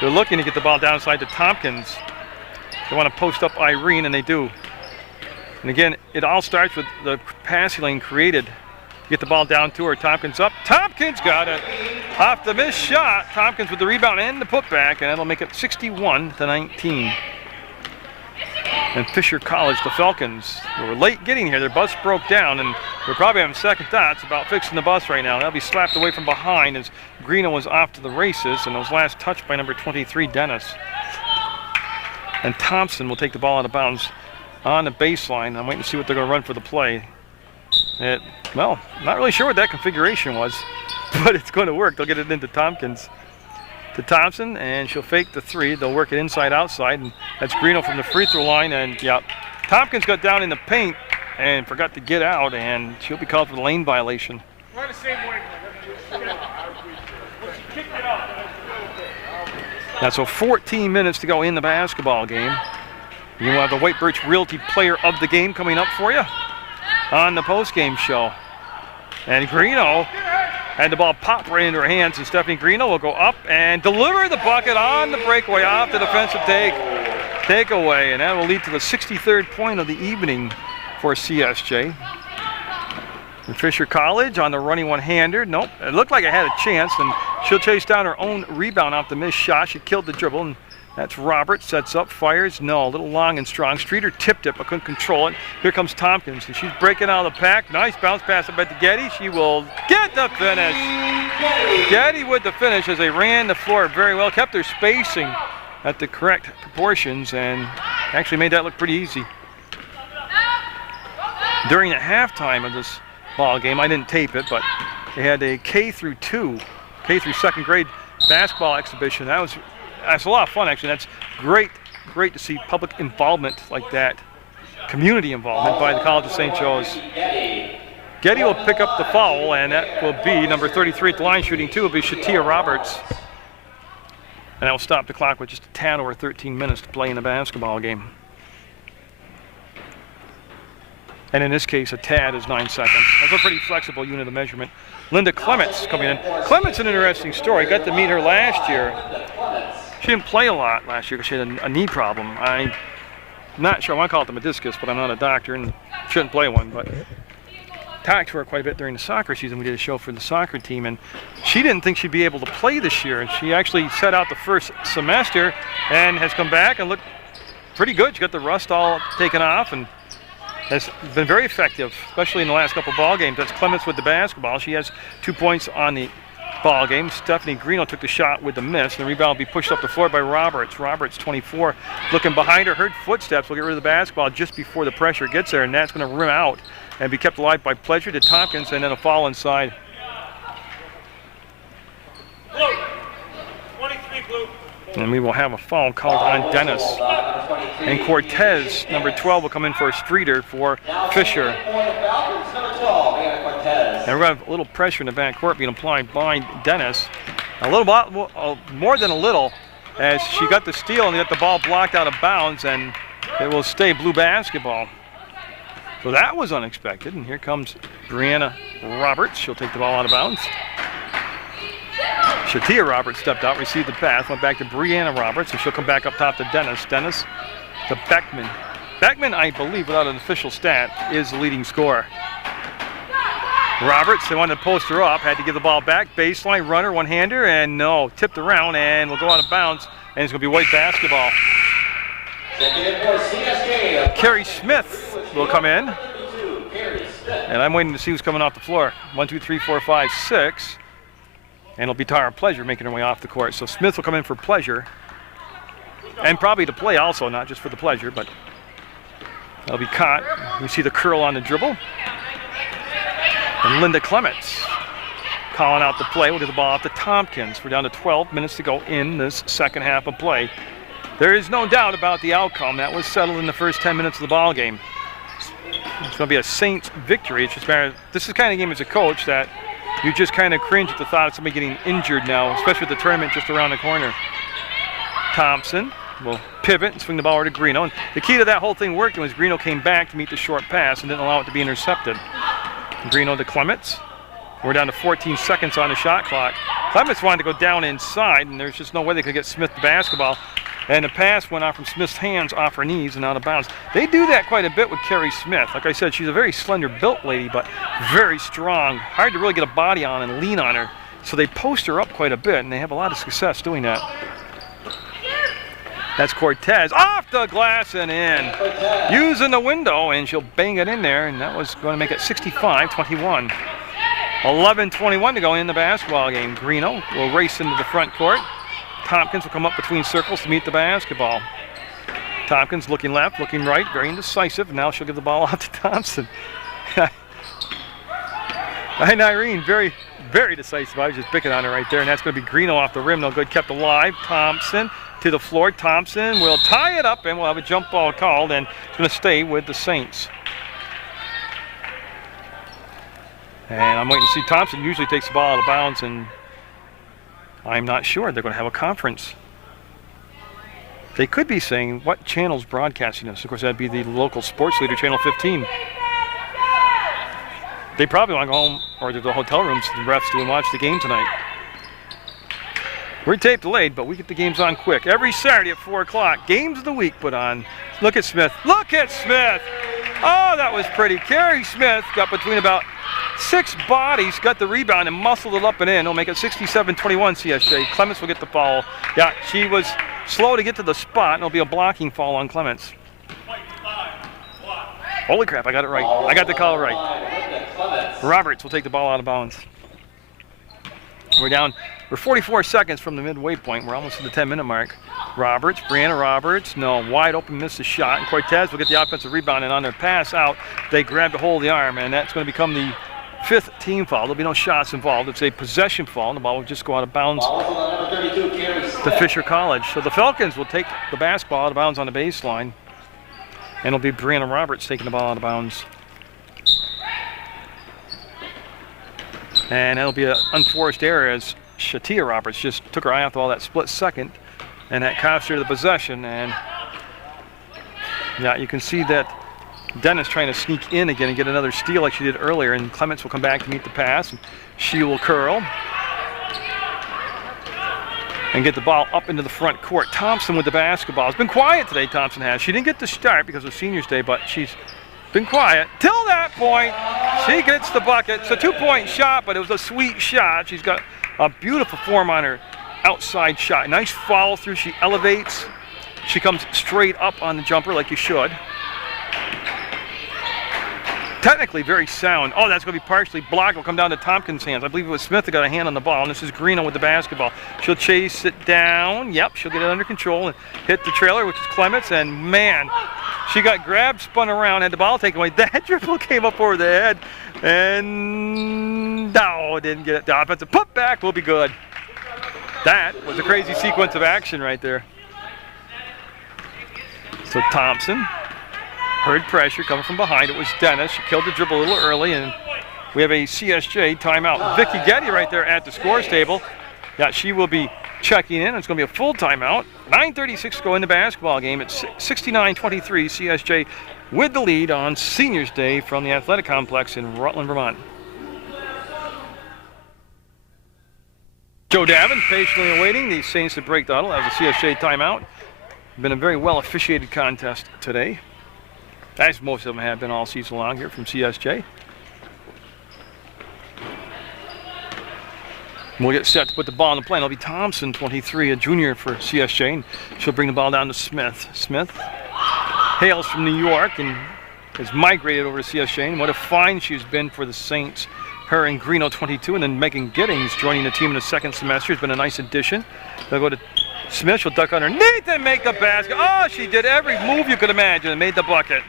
They're looking to get the ball downside to Tompkins. They want to post up Irene, and they do. And again, it all starts with the passing lane created. Get the ball down to her. Tompkins up. Tompkins got it. Off the missed shot. Tompkins with the rebound and the putback, and that'll make it 61-19. And Fisher College, the Falcons, they were late getting here. Their bus broke down, and they're probably having second thoughts about fixing the bus right now. That'll be slapped away from behind as Greeno was off to the races, and it was last touched by number 23, Dennis. And Thompson will take the ball out of bounds on the baseline. I'm waiting to see what they're going to run for the play. Well, not really sure what that configuration was, but it's going to work. They'll get it into Tompkins. To Thompson, and she'll fake the three. They'll work it inside, outside, and that's Greeno from the free throw line. And yeah, Tompkins got down in the paint and forgot to get out, and she'll be called for the lane violation. We're the same way. That's so 14 minutes to go in the basketball game. You will have the White Birch Realty Player of the Game coming up for you on the post-game show. And Greeno had the ball pop right into her hands, and Stephanie Greeno will go up and deliver the bucket on the breakaway off the defensive takeaway, and that will lead to the 63rd point of the evening for CSJ. And Fisher College on the running one-hander. Nope, it looked like it had a chance, and she'll chase down her own rebound off the missed shot. She killed the dribble, and that's Roberts, sets up, fires, no, a little long and strong. Streeter tipped it, but couldn't control it. Here comes Tompkins, and she's breaking out of the pack. Nice bounce pass up at the Getty. She will get the finish. Getty with the finish as they ran the floor very well, kept their spacing at the correct proportions, and actually made that look pretty easy. During the halftime of this ball game, I didn't tape it, but they had a K through second grade basketball exhibition. That's a lot of fun, actually. That's great to see public involvement like that, community involvement by the College of St. Joe's. Getty will pick up the foul, and that will be number 33 at the line shooting two, will be Shatia Roberts. And that will stop the clock with just a tad over 13 minutes to play in the basketball game. And in this case, a tad is 9 seconds. That's a pretty flexible unit of measurement. Linda Clements coming in. Clements, an interesting story. Got to meet her last year. She didn't play a lot last year because she had a knee problem. I'm not sure, I want to call it the meniscus, but I'm not a doctor and shouldn't play one. But talked to her quite a bit during the soccer season. We did a show for the soccer team, and she didn't think she'd be able to play this year. And she actually set out the first semester and has come back and looked pretty good. She got the rust all taken off, and has been very effective, especially in the last couple of ball games. That's Clements with the basketball. She has 2 points on the ball game. Stephanie Greeno took the shot with the miss. The rebound will be pushed up the floor by Roberts. Roberts, 24, looking behind her, heard footsteps, will get rid of the basketball just before the pressure gets there, and that's going to rim out and be kept alive by Pleasure to Tompkins, and then a foul inside. And we will have a foul called on Dennis. And Cortez, number 12, will come in for a Streeter for Fisher. And we're going to have a little pressure in the backcourt being applied by Dennis. A little more than a little, as she got the steal and got the ball blocked out of bounds, and it will stay Blue basketball. So that was unexpected. And here comes Brianna Roberts. She'll take the ball out of bounds. Shatia Roberts stepped out, received the pass, went back to Brianna Roberts, and she'll come back up top to Dennis. Dennis to Beckman. Beckman, I believe, without an official stat, is the leading scorer. Roberts, they wanted to post her up, had to give the ball back. Baseline runner, one-hander, and no, tipped around and will go out of bounds, and it's going to be white basketball. Carrie Smith will come in, and I'm waiting to see who's coming off the floor. 1, 2, 3, 4, 5, 6. And it'll be Tara Pleasure making her way off the court. So Smith will come in for Pleasure. And probably to play also, not just for the pleasure, but that'll be caught. You see the curl on the dribble. And Linda Clements calling out the play. We'll get the ball off to Tompkins. We're down to 12 minutes to go in this second half of play. There is no doubt about the outcome. That was settled in the first 10 minutes of the ball game. It's going to be a Saints victory. It's just matter. This is the kind of game as a coach that you just kind of cringe at the thought of somebody getting injured now, especially with the tournament just around the corner. Thompson will pivot and swing the ball over to Greeno. And the key to that whole thing working was Greeno came back to meet the short pass and didn't allow it to be intercepted. Greeno to Clements. We're down to 14 seconds on the shot clock. Clements wanted to go down inside, and there's just no way they could get Smith the basketball. And the pass went off from Smith's hands, off her knees, and out of bounds. They do that quite a bit with Carrie Smith. Like I said, she's a very slender built lady, but very strong. Hard to really get a body on and lean on her. So they post her up quite a bit, and they have a lot of success doing that. That's Cortez, off the glass and in. Using the window, and she'll bang it in there, and that was going to make it 65-21. 11:21 to go in the basketball game. Greeno will race into the front court. Tompkins will come up between circles to meet the basketball. Tompkins looking left, looking right, very indecisive. Now she'll give the ball off to Thompson. And Irene, very, very decisive. I was just picking on her right there, and that's going to be Greeno off the rim. No good, kept alive. Thompson to the floor. Thompson will tie it up, and we'll have a jump ball called, and it's going to stay with the Saints. And I'm waiting to see Thompson. Usually takes the ball out of bounds, and I'm not sure. They're going to have a conference. They could be saying what channel's broadcasting this. Of course, that'd be the local sports leader, Channel 15. They probably want to go home or to the hotel rooms, the refs, to watch the game tonight. We're tape delayed, but we get the games on quick. Every Saturday at 4 o'clock, games of the week put on. Look at Smith. Look at Smith. Oh, that was pretty. Carrie Smith got between about 6 bodies, got the rebound and muscled it up and in. It'll make it 67-21 CSJ. Clements will get the foul. Yeah, she was slow to get to the spot, and it'll be a blocking foul on Clements. Holy crap, I got it right. I got the call right. Roberts will take the ball out of bounds. We're 44 seconds from the midway point. We're almost to the 10-minute mark. Roberts, Brianna Roberts, no, wide open, missed the shot. And Cortez will get the offensive rebound, and on their pass out, they grabbed a hold of the arm, and that's going to become the 5th team foul. There'll be no shots involved. It's a possession foul, and the ball will just go out of bounds to Fisher College. So the Falcons will take the basketball out of bounds on the baseline, and it'll be Brianna Roberts taking the ball out of bounds. And that'll be an unforced error as Shatia Roberts just took her eye off the ball that split second, and that cost her the possession. And yeah, you can see that Dennis trying to sneak in again and get another steal like she did earlier, and Clements will come back to meet the pass, and she will curl and get the ball up into the front court. Thompson with the basketball. It's been quiet today, Thompson has. She didn't get to start because of Seniors Day, but she's been quiet till that point. She gets the bucket. It's a 2-point shot, but it was a sweet shot. She's got a beautiful form on her outside shot. Nice follow through. She elevates. She comes straight up on the jumper like you should. technically very sound. Oh, that's going to be partially blocked. Will come down to Tompkins' hands. I believe it was Smith that got a hand on the ball, and this is Greeno with the basketball. She'll chase it down. Yep, she'll get it under control and hit the trailer, which is Clements, and man, she got grabbed, spun around, had the ball taken away. That dribble came up over the head, and no, didn't get it. The offensive putback will be good. That was a crazy sequence of action right there. So Thompson heard pressure coming from behind. It was Dennis. She killed the dribble a little early, and we have a CSJ timeout. Vicky Getty right there at the scores table. Yeah, she will be checking in. It's going to be a full timeout. 9:36 to go in the basketball game. It's 69-23. CSJ with the lead on Seniors Day from the athletic complex in Rutland, Vermont. Joe Davin patiently awaiting the Saints to break the huddle as a CSJ timeout. Been a very well officiated contest today, as most of them have been all season long here from CSJ. We'll get set to put the ball on the plane. It'll be Thompson, 23, a junior for CSJ, and she'll bring the ball down to Smith. Smith hails from New York and has migrated over to CSJ, and what a find she's been for the Saints. Her and Greeno, 22, and then Megan Giddings joining the team in the second semester has been a nice addition. They'll go to Smith. She'll duck underneath and make the basket. Oh, she did every move you could imagine and made the bucket.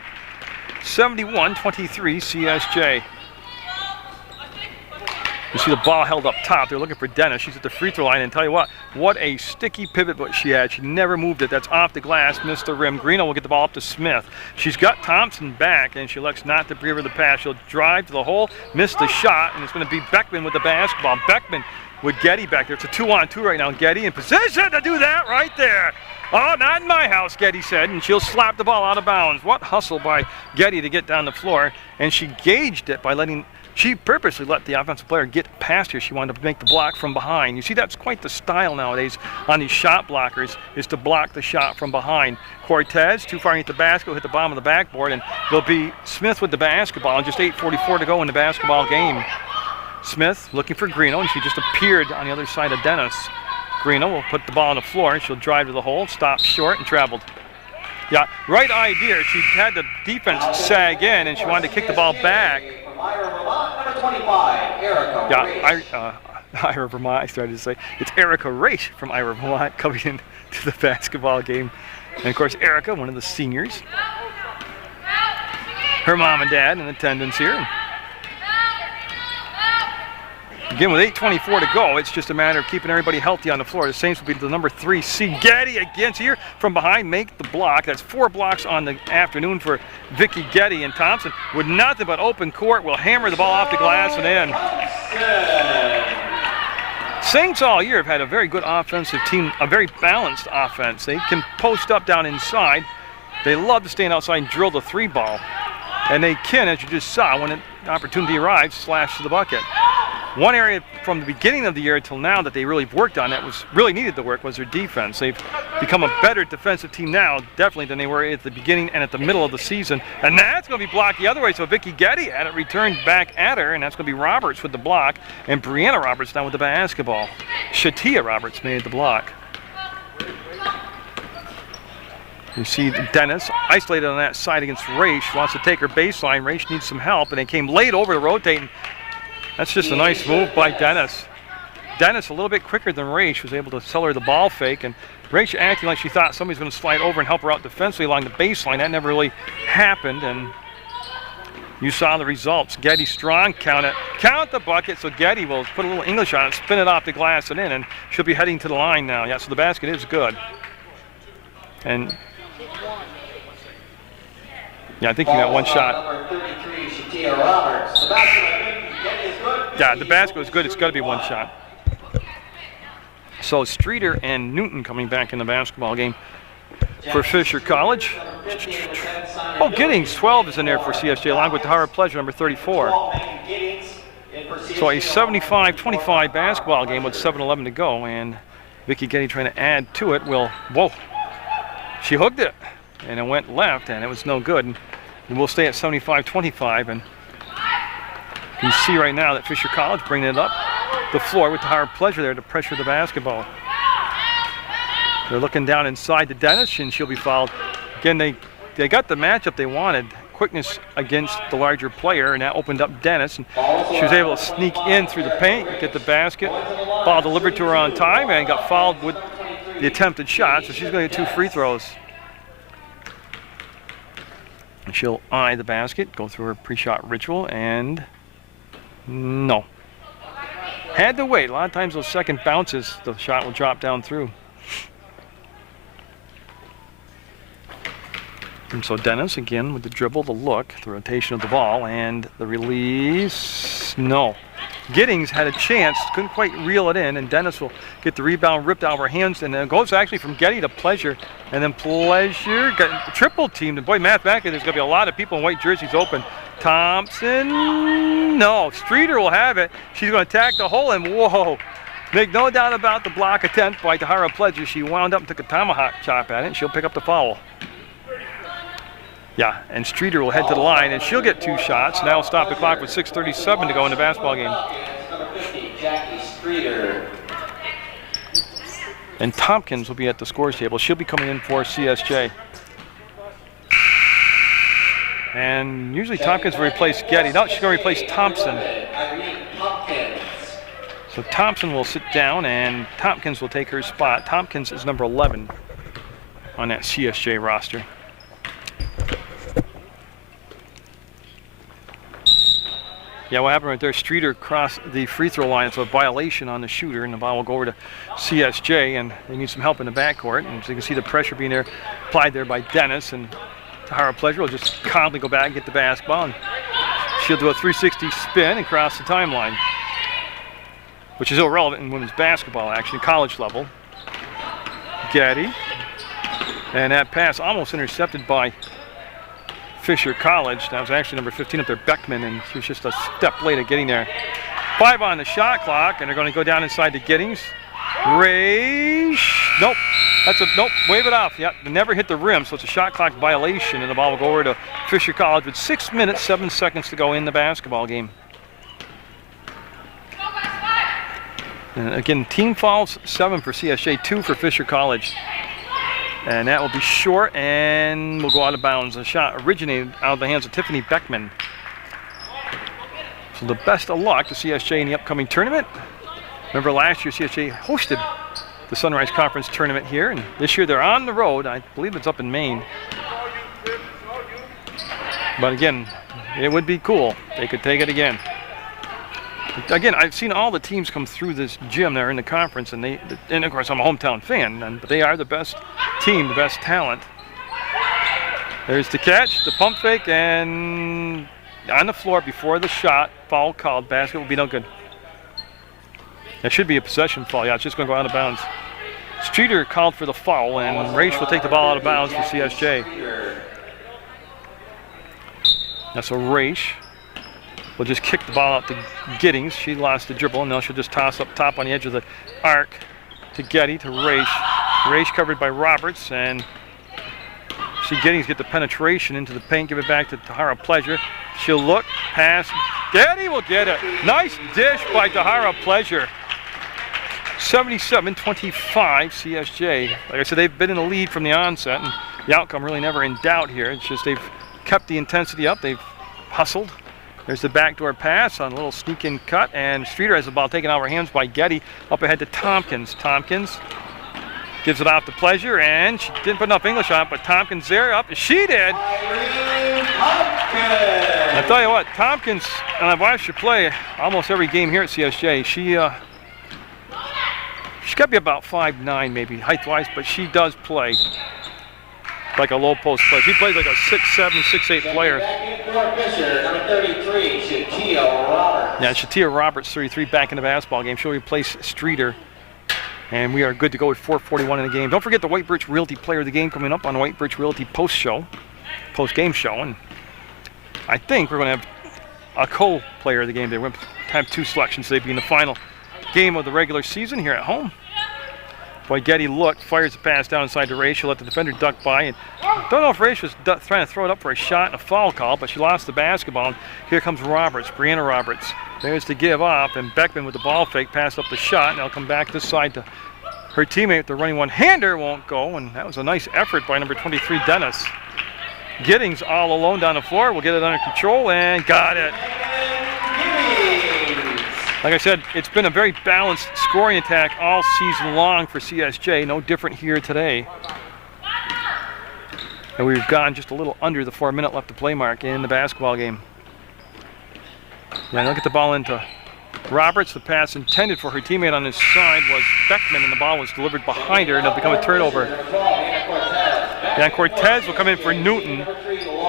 71-23 CSJ. You see the ball held up top. They're looking for Dennis. She's at the free throw line, and tell you what a sticky pivot she had. She never moved it. That's off the glass, missed the rim. Greeno will get the ball up to Smith. She's got Thompson back, and she elects not to give her the pass. She'll drive to the hole, miss the shot, and it's going to be Beckman with the basketball. Beckman with Getty back there. It's a 2-on-2 right now. Getty in position to do that right there. Oh, not in my house, Getty said, and she'll slap the ball out of bounds. What hustle by Getty to get down the floor, and she gauged it by she purposely let the offensive player get past her. She wanted to make the block from behind. You see, that's quite the style nowadays on these shot blockers, is to block the shot from behind. Cortez, too far underneath the basket, hit the bottom of the backboard, and there'll be Smith with the basketball, and just 8:44 to go in the basketball game. Smith looking for Greeno, and she just appeared on the other side of Dennis. Greeno will put the ball on the floor, and she'll drive to the hole, stop short, and traveled. Yeah, right idea. She had the defense sag in, and she wanted to kick the ball back. Ira Vermont, I started to say. It's Erica Raish from Ira Vermont coming into the basketball game. And of course, Erica, one of the seniors. Her mom and dad in attendance here. Again, with 8:24 to go, it's just a matter of keeping everybody healthy on the floor. The Saints will be the number 3 seed. Getty against here from behind, make the block. That's 4 blocks on the afternoon for Vicky Getty, and Thompson with nothing but open court will hammer the ball off the glass and in. Saints all year have had a very good offensive team, a very balanced offense. They can post up down inside. They love to stand outside and drill the 3 ball. And they can, as you just saw, when an opportunity arrives, slash to the bucket. One area from the beginning of the year until now that they really worked on, that was really needed the work, was their defense. They've become a better defensive team now, definitely, than they were at the beginning and at the middle of the season. And that's going to be blocked the other way, so Vicky Getty had it returned back at her, and that's going to be Roberts with the block, and Brianna Roberts now with the basketball. Shatia Roberts made the block. You see Dennis isolated on that side against Raish, wants to take her baseline. Raish needs some help, and they came late over to rotate. And that's just a nice move by Dennis. Dennis, a little bit quicker than Raish, was able to sell her the ball fake, and Raish acting like she thought somebody's going to slide over and help her out defensively along the baseline. That never really happened, and you saw the results. Getty strong, count the bucket, so Getty will put a little English on it, spin it off the glass and in, and she'll be heading to the line now. Yeah, so the basket is good. And yeah, I think you got one shot. Number 33, Shatia Roberts. The basket, yeah, the basket was good. It's got to be one shot. So Streeter and Newton coming back in the basketball game for Fisher College. Oh, Giddings, 12 is in there for CSJ, along with Tahara Pleasure, number 34. So a 75-25 basketball game with 7:11 to go, and Vicky Getty trying to add to it. Whoa, she hooked it, and it went left, and it was no good. And we'll stay at 75-25, and you can see right now that Fisher College bringing it up the floor with Tahara Pleasure there to pressure the basketball. They're looking down inside to Dennis, and she'll be fouled. Again, they got the matchup they wanted. quickness against the larger player, and that opened up Dennis. And she was able to sneak in through the paint, get the basket. Ball delivered to her on time, and got fouled with the attempted shot, so she's going to get 2 free throws. And she'll eye the basket, go through her pre-shot ritual, and no. Had to wait. A lot of times those second bounces, the shot will drop down through. And so Dennis, again, with the dribble, the look, the rotation of the ball, and the release. No. Giddings had a chance, couldn't quite reel it in, and Dennis will get the rebound ripped out of her hands, and then it goes actually from Getty to Pleasure, and then Pleasure got triple teamed. And boy, mathematically, there's going to be a lot of people in white jerseys open. Thompson, no. Streeter will have it. She's going to attack the hole, and whoa. Make no doubt about the block attempt by Tahara Pleasure. She wound up and took a tomahawk chop at it, and she'll pick up the foul. Yeah, and Streeter will head to the line, and she'll get 2 shots. Now stop the clock with 6:37 to go in the basketball game. And Tompkins will be at the scores table. She'll be coming in for CSJ. And usually Tompkins will replace Getty. No, she's going to replace Thompson. So Thompson will sit down, and Tompkins will take her spot. Tompkins is number 11 on that CSJ roster. Yeah, what happened right there, Streeter crossed the free throw line. It's a violation on the shooter, and the ball will go over to CSJ, and they need some help in the backcourt. And so you can see the pressure being there, applied there by Dennis, and Tahara Pleasure will just calmly go back and get the basketball, and she'll do a 360 spin and cross the timeline, which is irrelevant in women's basketball, actually, college level. Getty, and that pass almost intercepted by Fisher College. That was actually number 15 up there, Beckman, and she was just a step late at getting there. 5 on the shot clock, and they're going to go down inside to Giddings. Raish, nope, nope, wave it off. Yep, never hit the rim, so it's a shot clock violation, and the ball will go over to Fisher College with 6 minutes, 7 seconds to go in the basketball game. And again, team fouls, 7 for CSJ, 2 for Fisher College. And that will be short, and will go out of bounds. The shot originated out of the hands of Tiffany Beckman. So the best of luck to CSJ in the upcoming tournament. Remember last year CSJ hosted the Sunrise Conference tournament here, and this year they're on the road. I believe it's up in Maine. But again, it would be cool. They could take it again. Again, I've seen all the teams come through this gym there in the conference, and of course I'm a hometown fan, but they are the best team, the best talent. There's the catch, the pump fake, and on the floor before the shot, foul called. Basket will be no good. That should be a possession foul. Yeah, it's just going to go out of bounds. Streeter called for the foul, and Raish will take the ball out of bounds for CSJ. That's a Raish. We'll just kick the ball out to Giddings. She lost the dribble, and now she'll just toss up top on the edge of the arc to Getty, to Raish. Raish covered by Roberts, and see Giddings get the penetration into the paint, give it back to Tahara Pleasure. She'll look, pass, Getty will get it. Nice dish by Tahara Pleasure. 77-25 CSJ. Like I said, they've been in the lead from the onset, and the outcome really never in doubt here. It's just they've kept the intensity up, they've hustled. There's the backdoor pass on a little sneak-in cut, and Streeter has the ball taken out of her hands by Getty. Up ahead to Tompkins. Tompkins gives it off to Pleasure, and she didn't put enough English on it, but Tompkins there, up, she did. I tell you what, Tompkins, and I've watched her play almost every game here at CSJ. She's got to be about 5'9", maybe height-wise, but she does play like a low post player. She plays like a 6'7", 6'8" player. Yeah, Shatia Roberts, 33, back in the basketball game. She'll replace Streeter. And we are good to go with 4:41 in the game. Don't forget the White Birch Realty Player of the Game coming up on the White Birch Realty post-game show. And I think we're going to have a co-player of the game there. We're going to have 2 selections. They'd be in the final game of the regular season here at home. Boy, Getty looked, fires the pass down inside to Raish. She'll let the defender duck by. And don't know if Raish was trying to throw it up for a shot and a foul call, but she lost the basketball. And here comes Roberts, Brianna Roberts. There's the give off, and Beckman with the ball fake, passed up the shot. And they'll come back this side to her teammate. The running one-hander won't go, and that was a nice effort by number 23, Dennis. Giddings all alone down the floor. We'll get it under control and got it. Like I said, it's been a very balanced scoring attack all season long for CSJ. No different here today. And we've gone just a little under the 4-minute left to play mark in the basketball game. Yeah, they'll get the ball into Roberts. The pass intended for her teammate on his side was Beckman, and the ball was delivered behind her, and it'll become a turnover. Yeah, Cortez will come in for Newton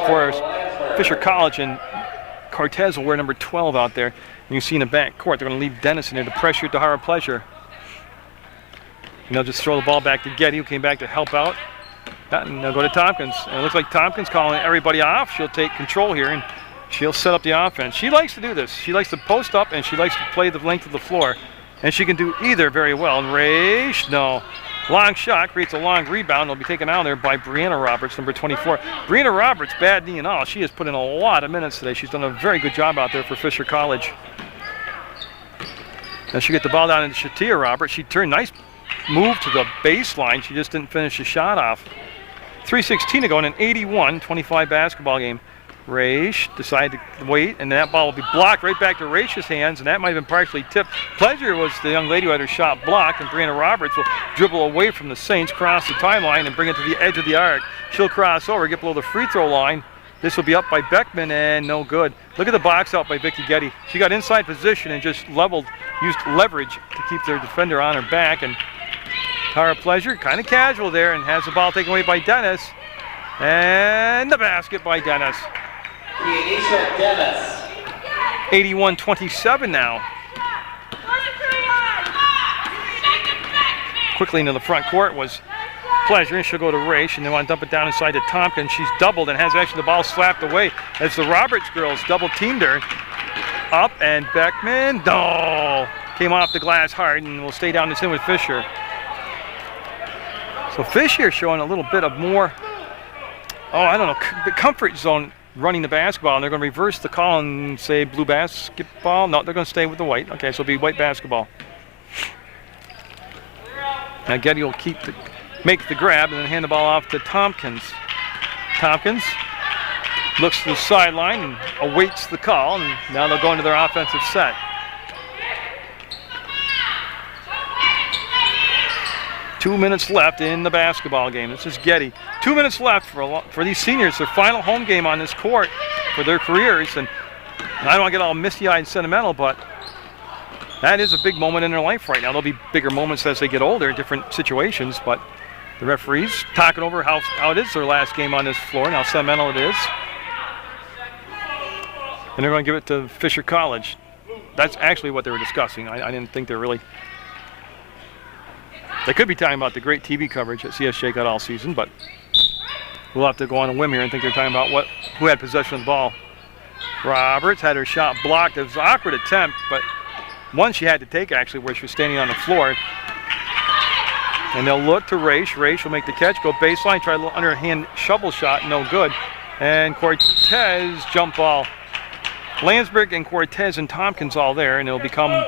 for Fisher College, and Cortez will wear number 12 out there. And you see in the back court, they're going to leave Dennis in there to pressure to Hara Pleasure. And they'll just throw the ball back to Getty, who came back to help out. And they'll go to Tompkins. And it looks like Tompkins calling everybody off. She'll take control here, and she'll set up the offense. She likes to do this. She likes to post up, and she likes to play the length of the floor. And she can do either very well. And Raish, no. Long shot, creates a long rebound. It'll be taken out there by Brianna Roberts, number 24. Brianna Roberts, bad knee and all. She has put in a lot of minutes today. She's done a very good job out there for Fisher College. Now she'll get the ball down into Shatia Roberts. She turned, nice move to the baseline. She just didn't finish the shot off. 3:16 to go in an 81-25 basketball game. Raish decided to wait, and that ball will be blocked right back to Raish's hands, and that might have been partially tipped. Pleasure was the young lady who had her shot blocked, and Brianna Roberts will dribble away from the Saints, cross the timeline, and bring it to the edge of the arc. She'll cross over, get below the free throw line. This will be up by Beckman, and no good. Look at the box out by Vicky Getty. She got inside position and just used leverage to keep their defender on her back, and Hara Pleasure kind of casual there and has the ball taken away by Dennis. And the basket by Dennis. 81-27 now. Quickly into the front court was Pleasure, and she'll go to Raish, and they want to dump it down inside to Tompkins. She's doubled and has actually the ball slapped away as the Roberts girls double teamed her. Up, and Beckman, no, came off the glass hard, and will stay down this in with Fisher. So Fisher showing a little bit of more, the comfort zone running the basketball, and they're going to reverse the call and say blue basketball. No, they're going to stay with the white. Okay, so it'll be white basketball. Now Getty will make the grab and then hand the ball off to Tompkins. Tompkins looks to the sideline and awaits the call, and now they'll go into their offensive set. Two minutes left in the basketball game. This is Getty. 2 minutes left for these seniors, their final home game on this court for their careers. And I don't want to get all misty-eyed and sentimental, but that is a big moment in their life right now. There'll be bigger moments as they get older in different situations, but the referees talking over how it is their last game on this floor and how sentimental it is. And they're going to give it to Fisher College. That's actually what they were discussing. I didn't think they're really... They could be talking about the great TV coverage that CSJ got all season, but we'll have to go on a whim here and think they're talking about who had possession of the ball. Roberts had her shot blocked. It was an awkward attempt, but one she had to take actually, where she was standing on the floor. And they'll look to Raish. Raish will make the catch, go baseline, try a little underhand shovel shot, no good. And Cortez jump ball. Landsberg and Cortez and Tompkins all there, and it'll become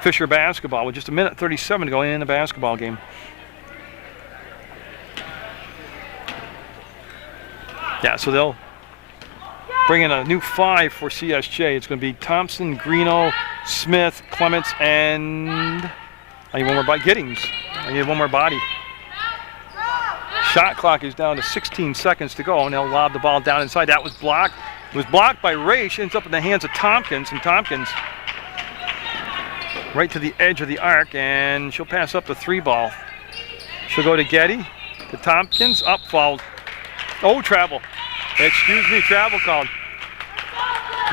Fisher basketball with just 1:37 to go in the basketball game. Yeah, so they'll bring in a new 5 for CSJ. It's going to be Thompson, Greeno, Smith, Clements, and I need one more body. Giddings. I need one more body. Shot clock is down to 16 seconds to go, and they'll lob the ball down inside. That was blocked. It was blocked by Raish. Ends up in the hands of Tompkins, and Tompkins right to the edge of the arc, and she'll pass up the 3 ball. She'll go to Getty, to Tompkins, up, fouled. Oh, travel. Excuse me, travel called.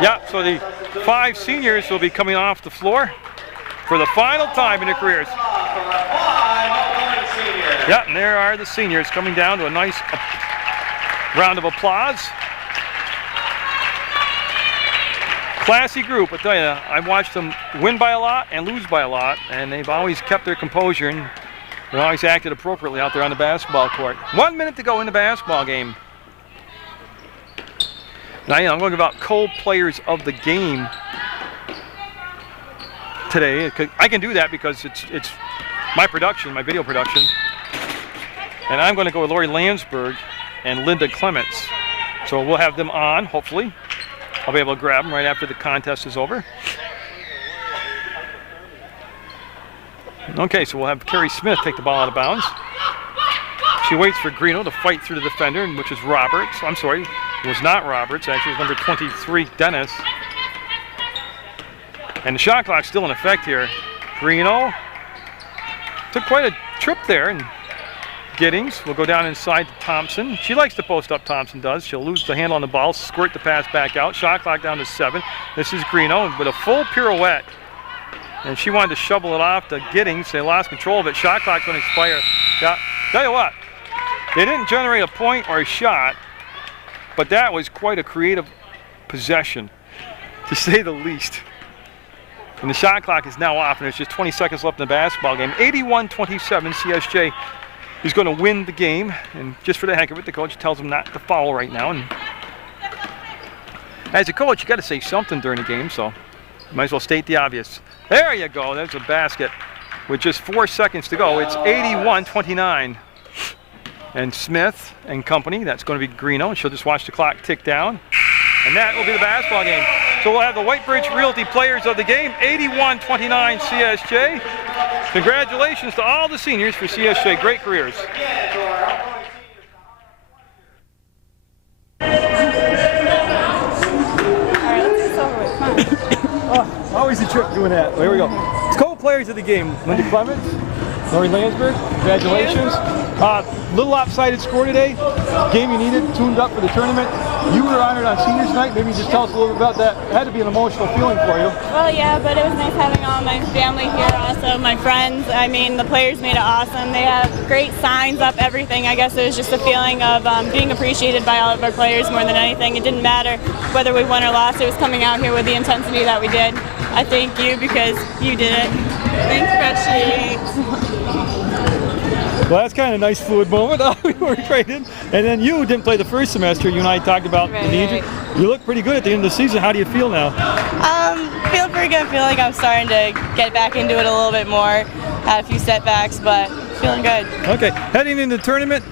Yeah, so the 5 seniors will be coming off the floor for the final time in their careers. Yeah, and there are the seniors coming down to a nice round of applause. Classy group, I tell you. I've watched them win by a lot and lose by a lot, and they've always kept their composure and they've always acted appropriately out there on the basketball court. 1 minute to go in the basketball game. Now, I'm going to give out co-players of the game today. I can do that because it's my production, my video production. And I'm going to go with Lori Landsberg and Linda Clements. So we'll have them on, hopefully. I'll be able to grab them right after the contest is over. Okay, so we'll have Carrie Smith take the ball out of bounds. She waits for Greeno to fight through the defender, which is Roberts. I'm sorry, it was not Roberts. Actually, it was number 23, Dennis. And the shot clock's still in effect here. Greeno took quite a trip there, and Giddings will go down inside to Thompson. She likes to post up, Thompson does. She'll lose the handle on the ball, squirt the pass back out. Shot clock down to 7. This is Greeno with a full pirouette. And she wanted to shovel it off to Giddings. They lost control of it. Shot clock's going to expire. Yeah, tell you what, they didn't generate a point or a shot, but that was quite a creative possession, to say the least. And the shot clock is now off, and there's just 20 seconds left in the basketball game. 81-27, CSJ is going to win the game. And just for the heck of it, the coach tells them not to foul right now. And as a coach, you got to say something during the game, so you might as well state the obvious. There you go. There's a basket with just 4 seconds to go. It's 81-29. And Smith and company, that's going to be Greeno, and she'll just watch the clock tick down. And that will be the basketball game. So we'll have the White Bridge Realty players of the game, 81-29 CSJ. Congratulations to all the seniors for CSJ. Great careers. Oh, always a trip doing that. Here we go. It's co-players of the game. Linda Clements, Lori Landsberg, congratulations. Little lopsided score today. Game you needed, tuned up for the tournament. You were honored on seniors night. Maybe just tell us a little bit about that. It had to be an emotional feeling for you. Well, yeah, but it was nice having all my family here, also my friends. I mean, the players made it awesome. They have great signs up, everything. I guess it was just a feeling of being appreciated by all of our players more than anything. It didn't matter whether we won or lost. It was coming out here with the intensity that we did. I thank you because you did it. Thanks, Freshie. Well, that's kind of a nice fluid moment. We were traded. And then you didn't play the first semester. You and I talked about the injury. You look pretty good at the end of the season. How do you feel now? Feeling pretty good. I feel like I'm starting to get back into it a little bit more. Had a few setbacks, but feeling good. Okay. Heading into the tournament,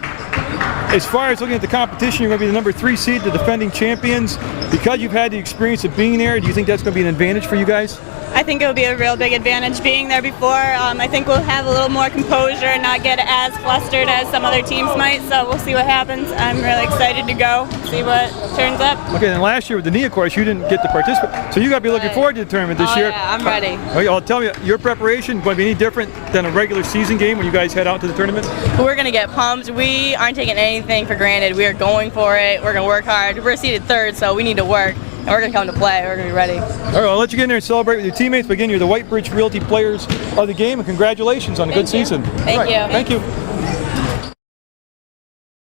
as far as looking at the competition, you're going to be the number 3 seed, the defending champions. Because you've had the experience of being there, do you think that's going to be an advantage for you guys? I think it will be a real big advantage being there before. I think we'll have a little more composure and not get as flustered as some other teams might, so we'll see what happens. I'm really excited to go, see what turns up. Okay, then last year with the NIA course, you didn't get to participate, so you got to be looking forward to the tournament this year. Yeah, I'm ready. Okay, I'll tell you, your preparation going to be any different than a regular season game when you guys head out to the tournament? We're going to get pumped. We aren't taking anything for granted. We are going for it. We're going to work hard. We're seeded 3rd, so we need to work. And we're going to come to play. We're going to be ready. All right, I'll let you get in there and celebrate with your teammates. But again, you're the White Bridge Realty players of the game, and congratulations on a good season. Thank you. Thank you.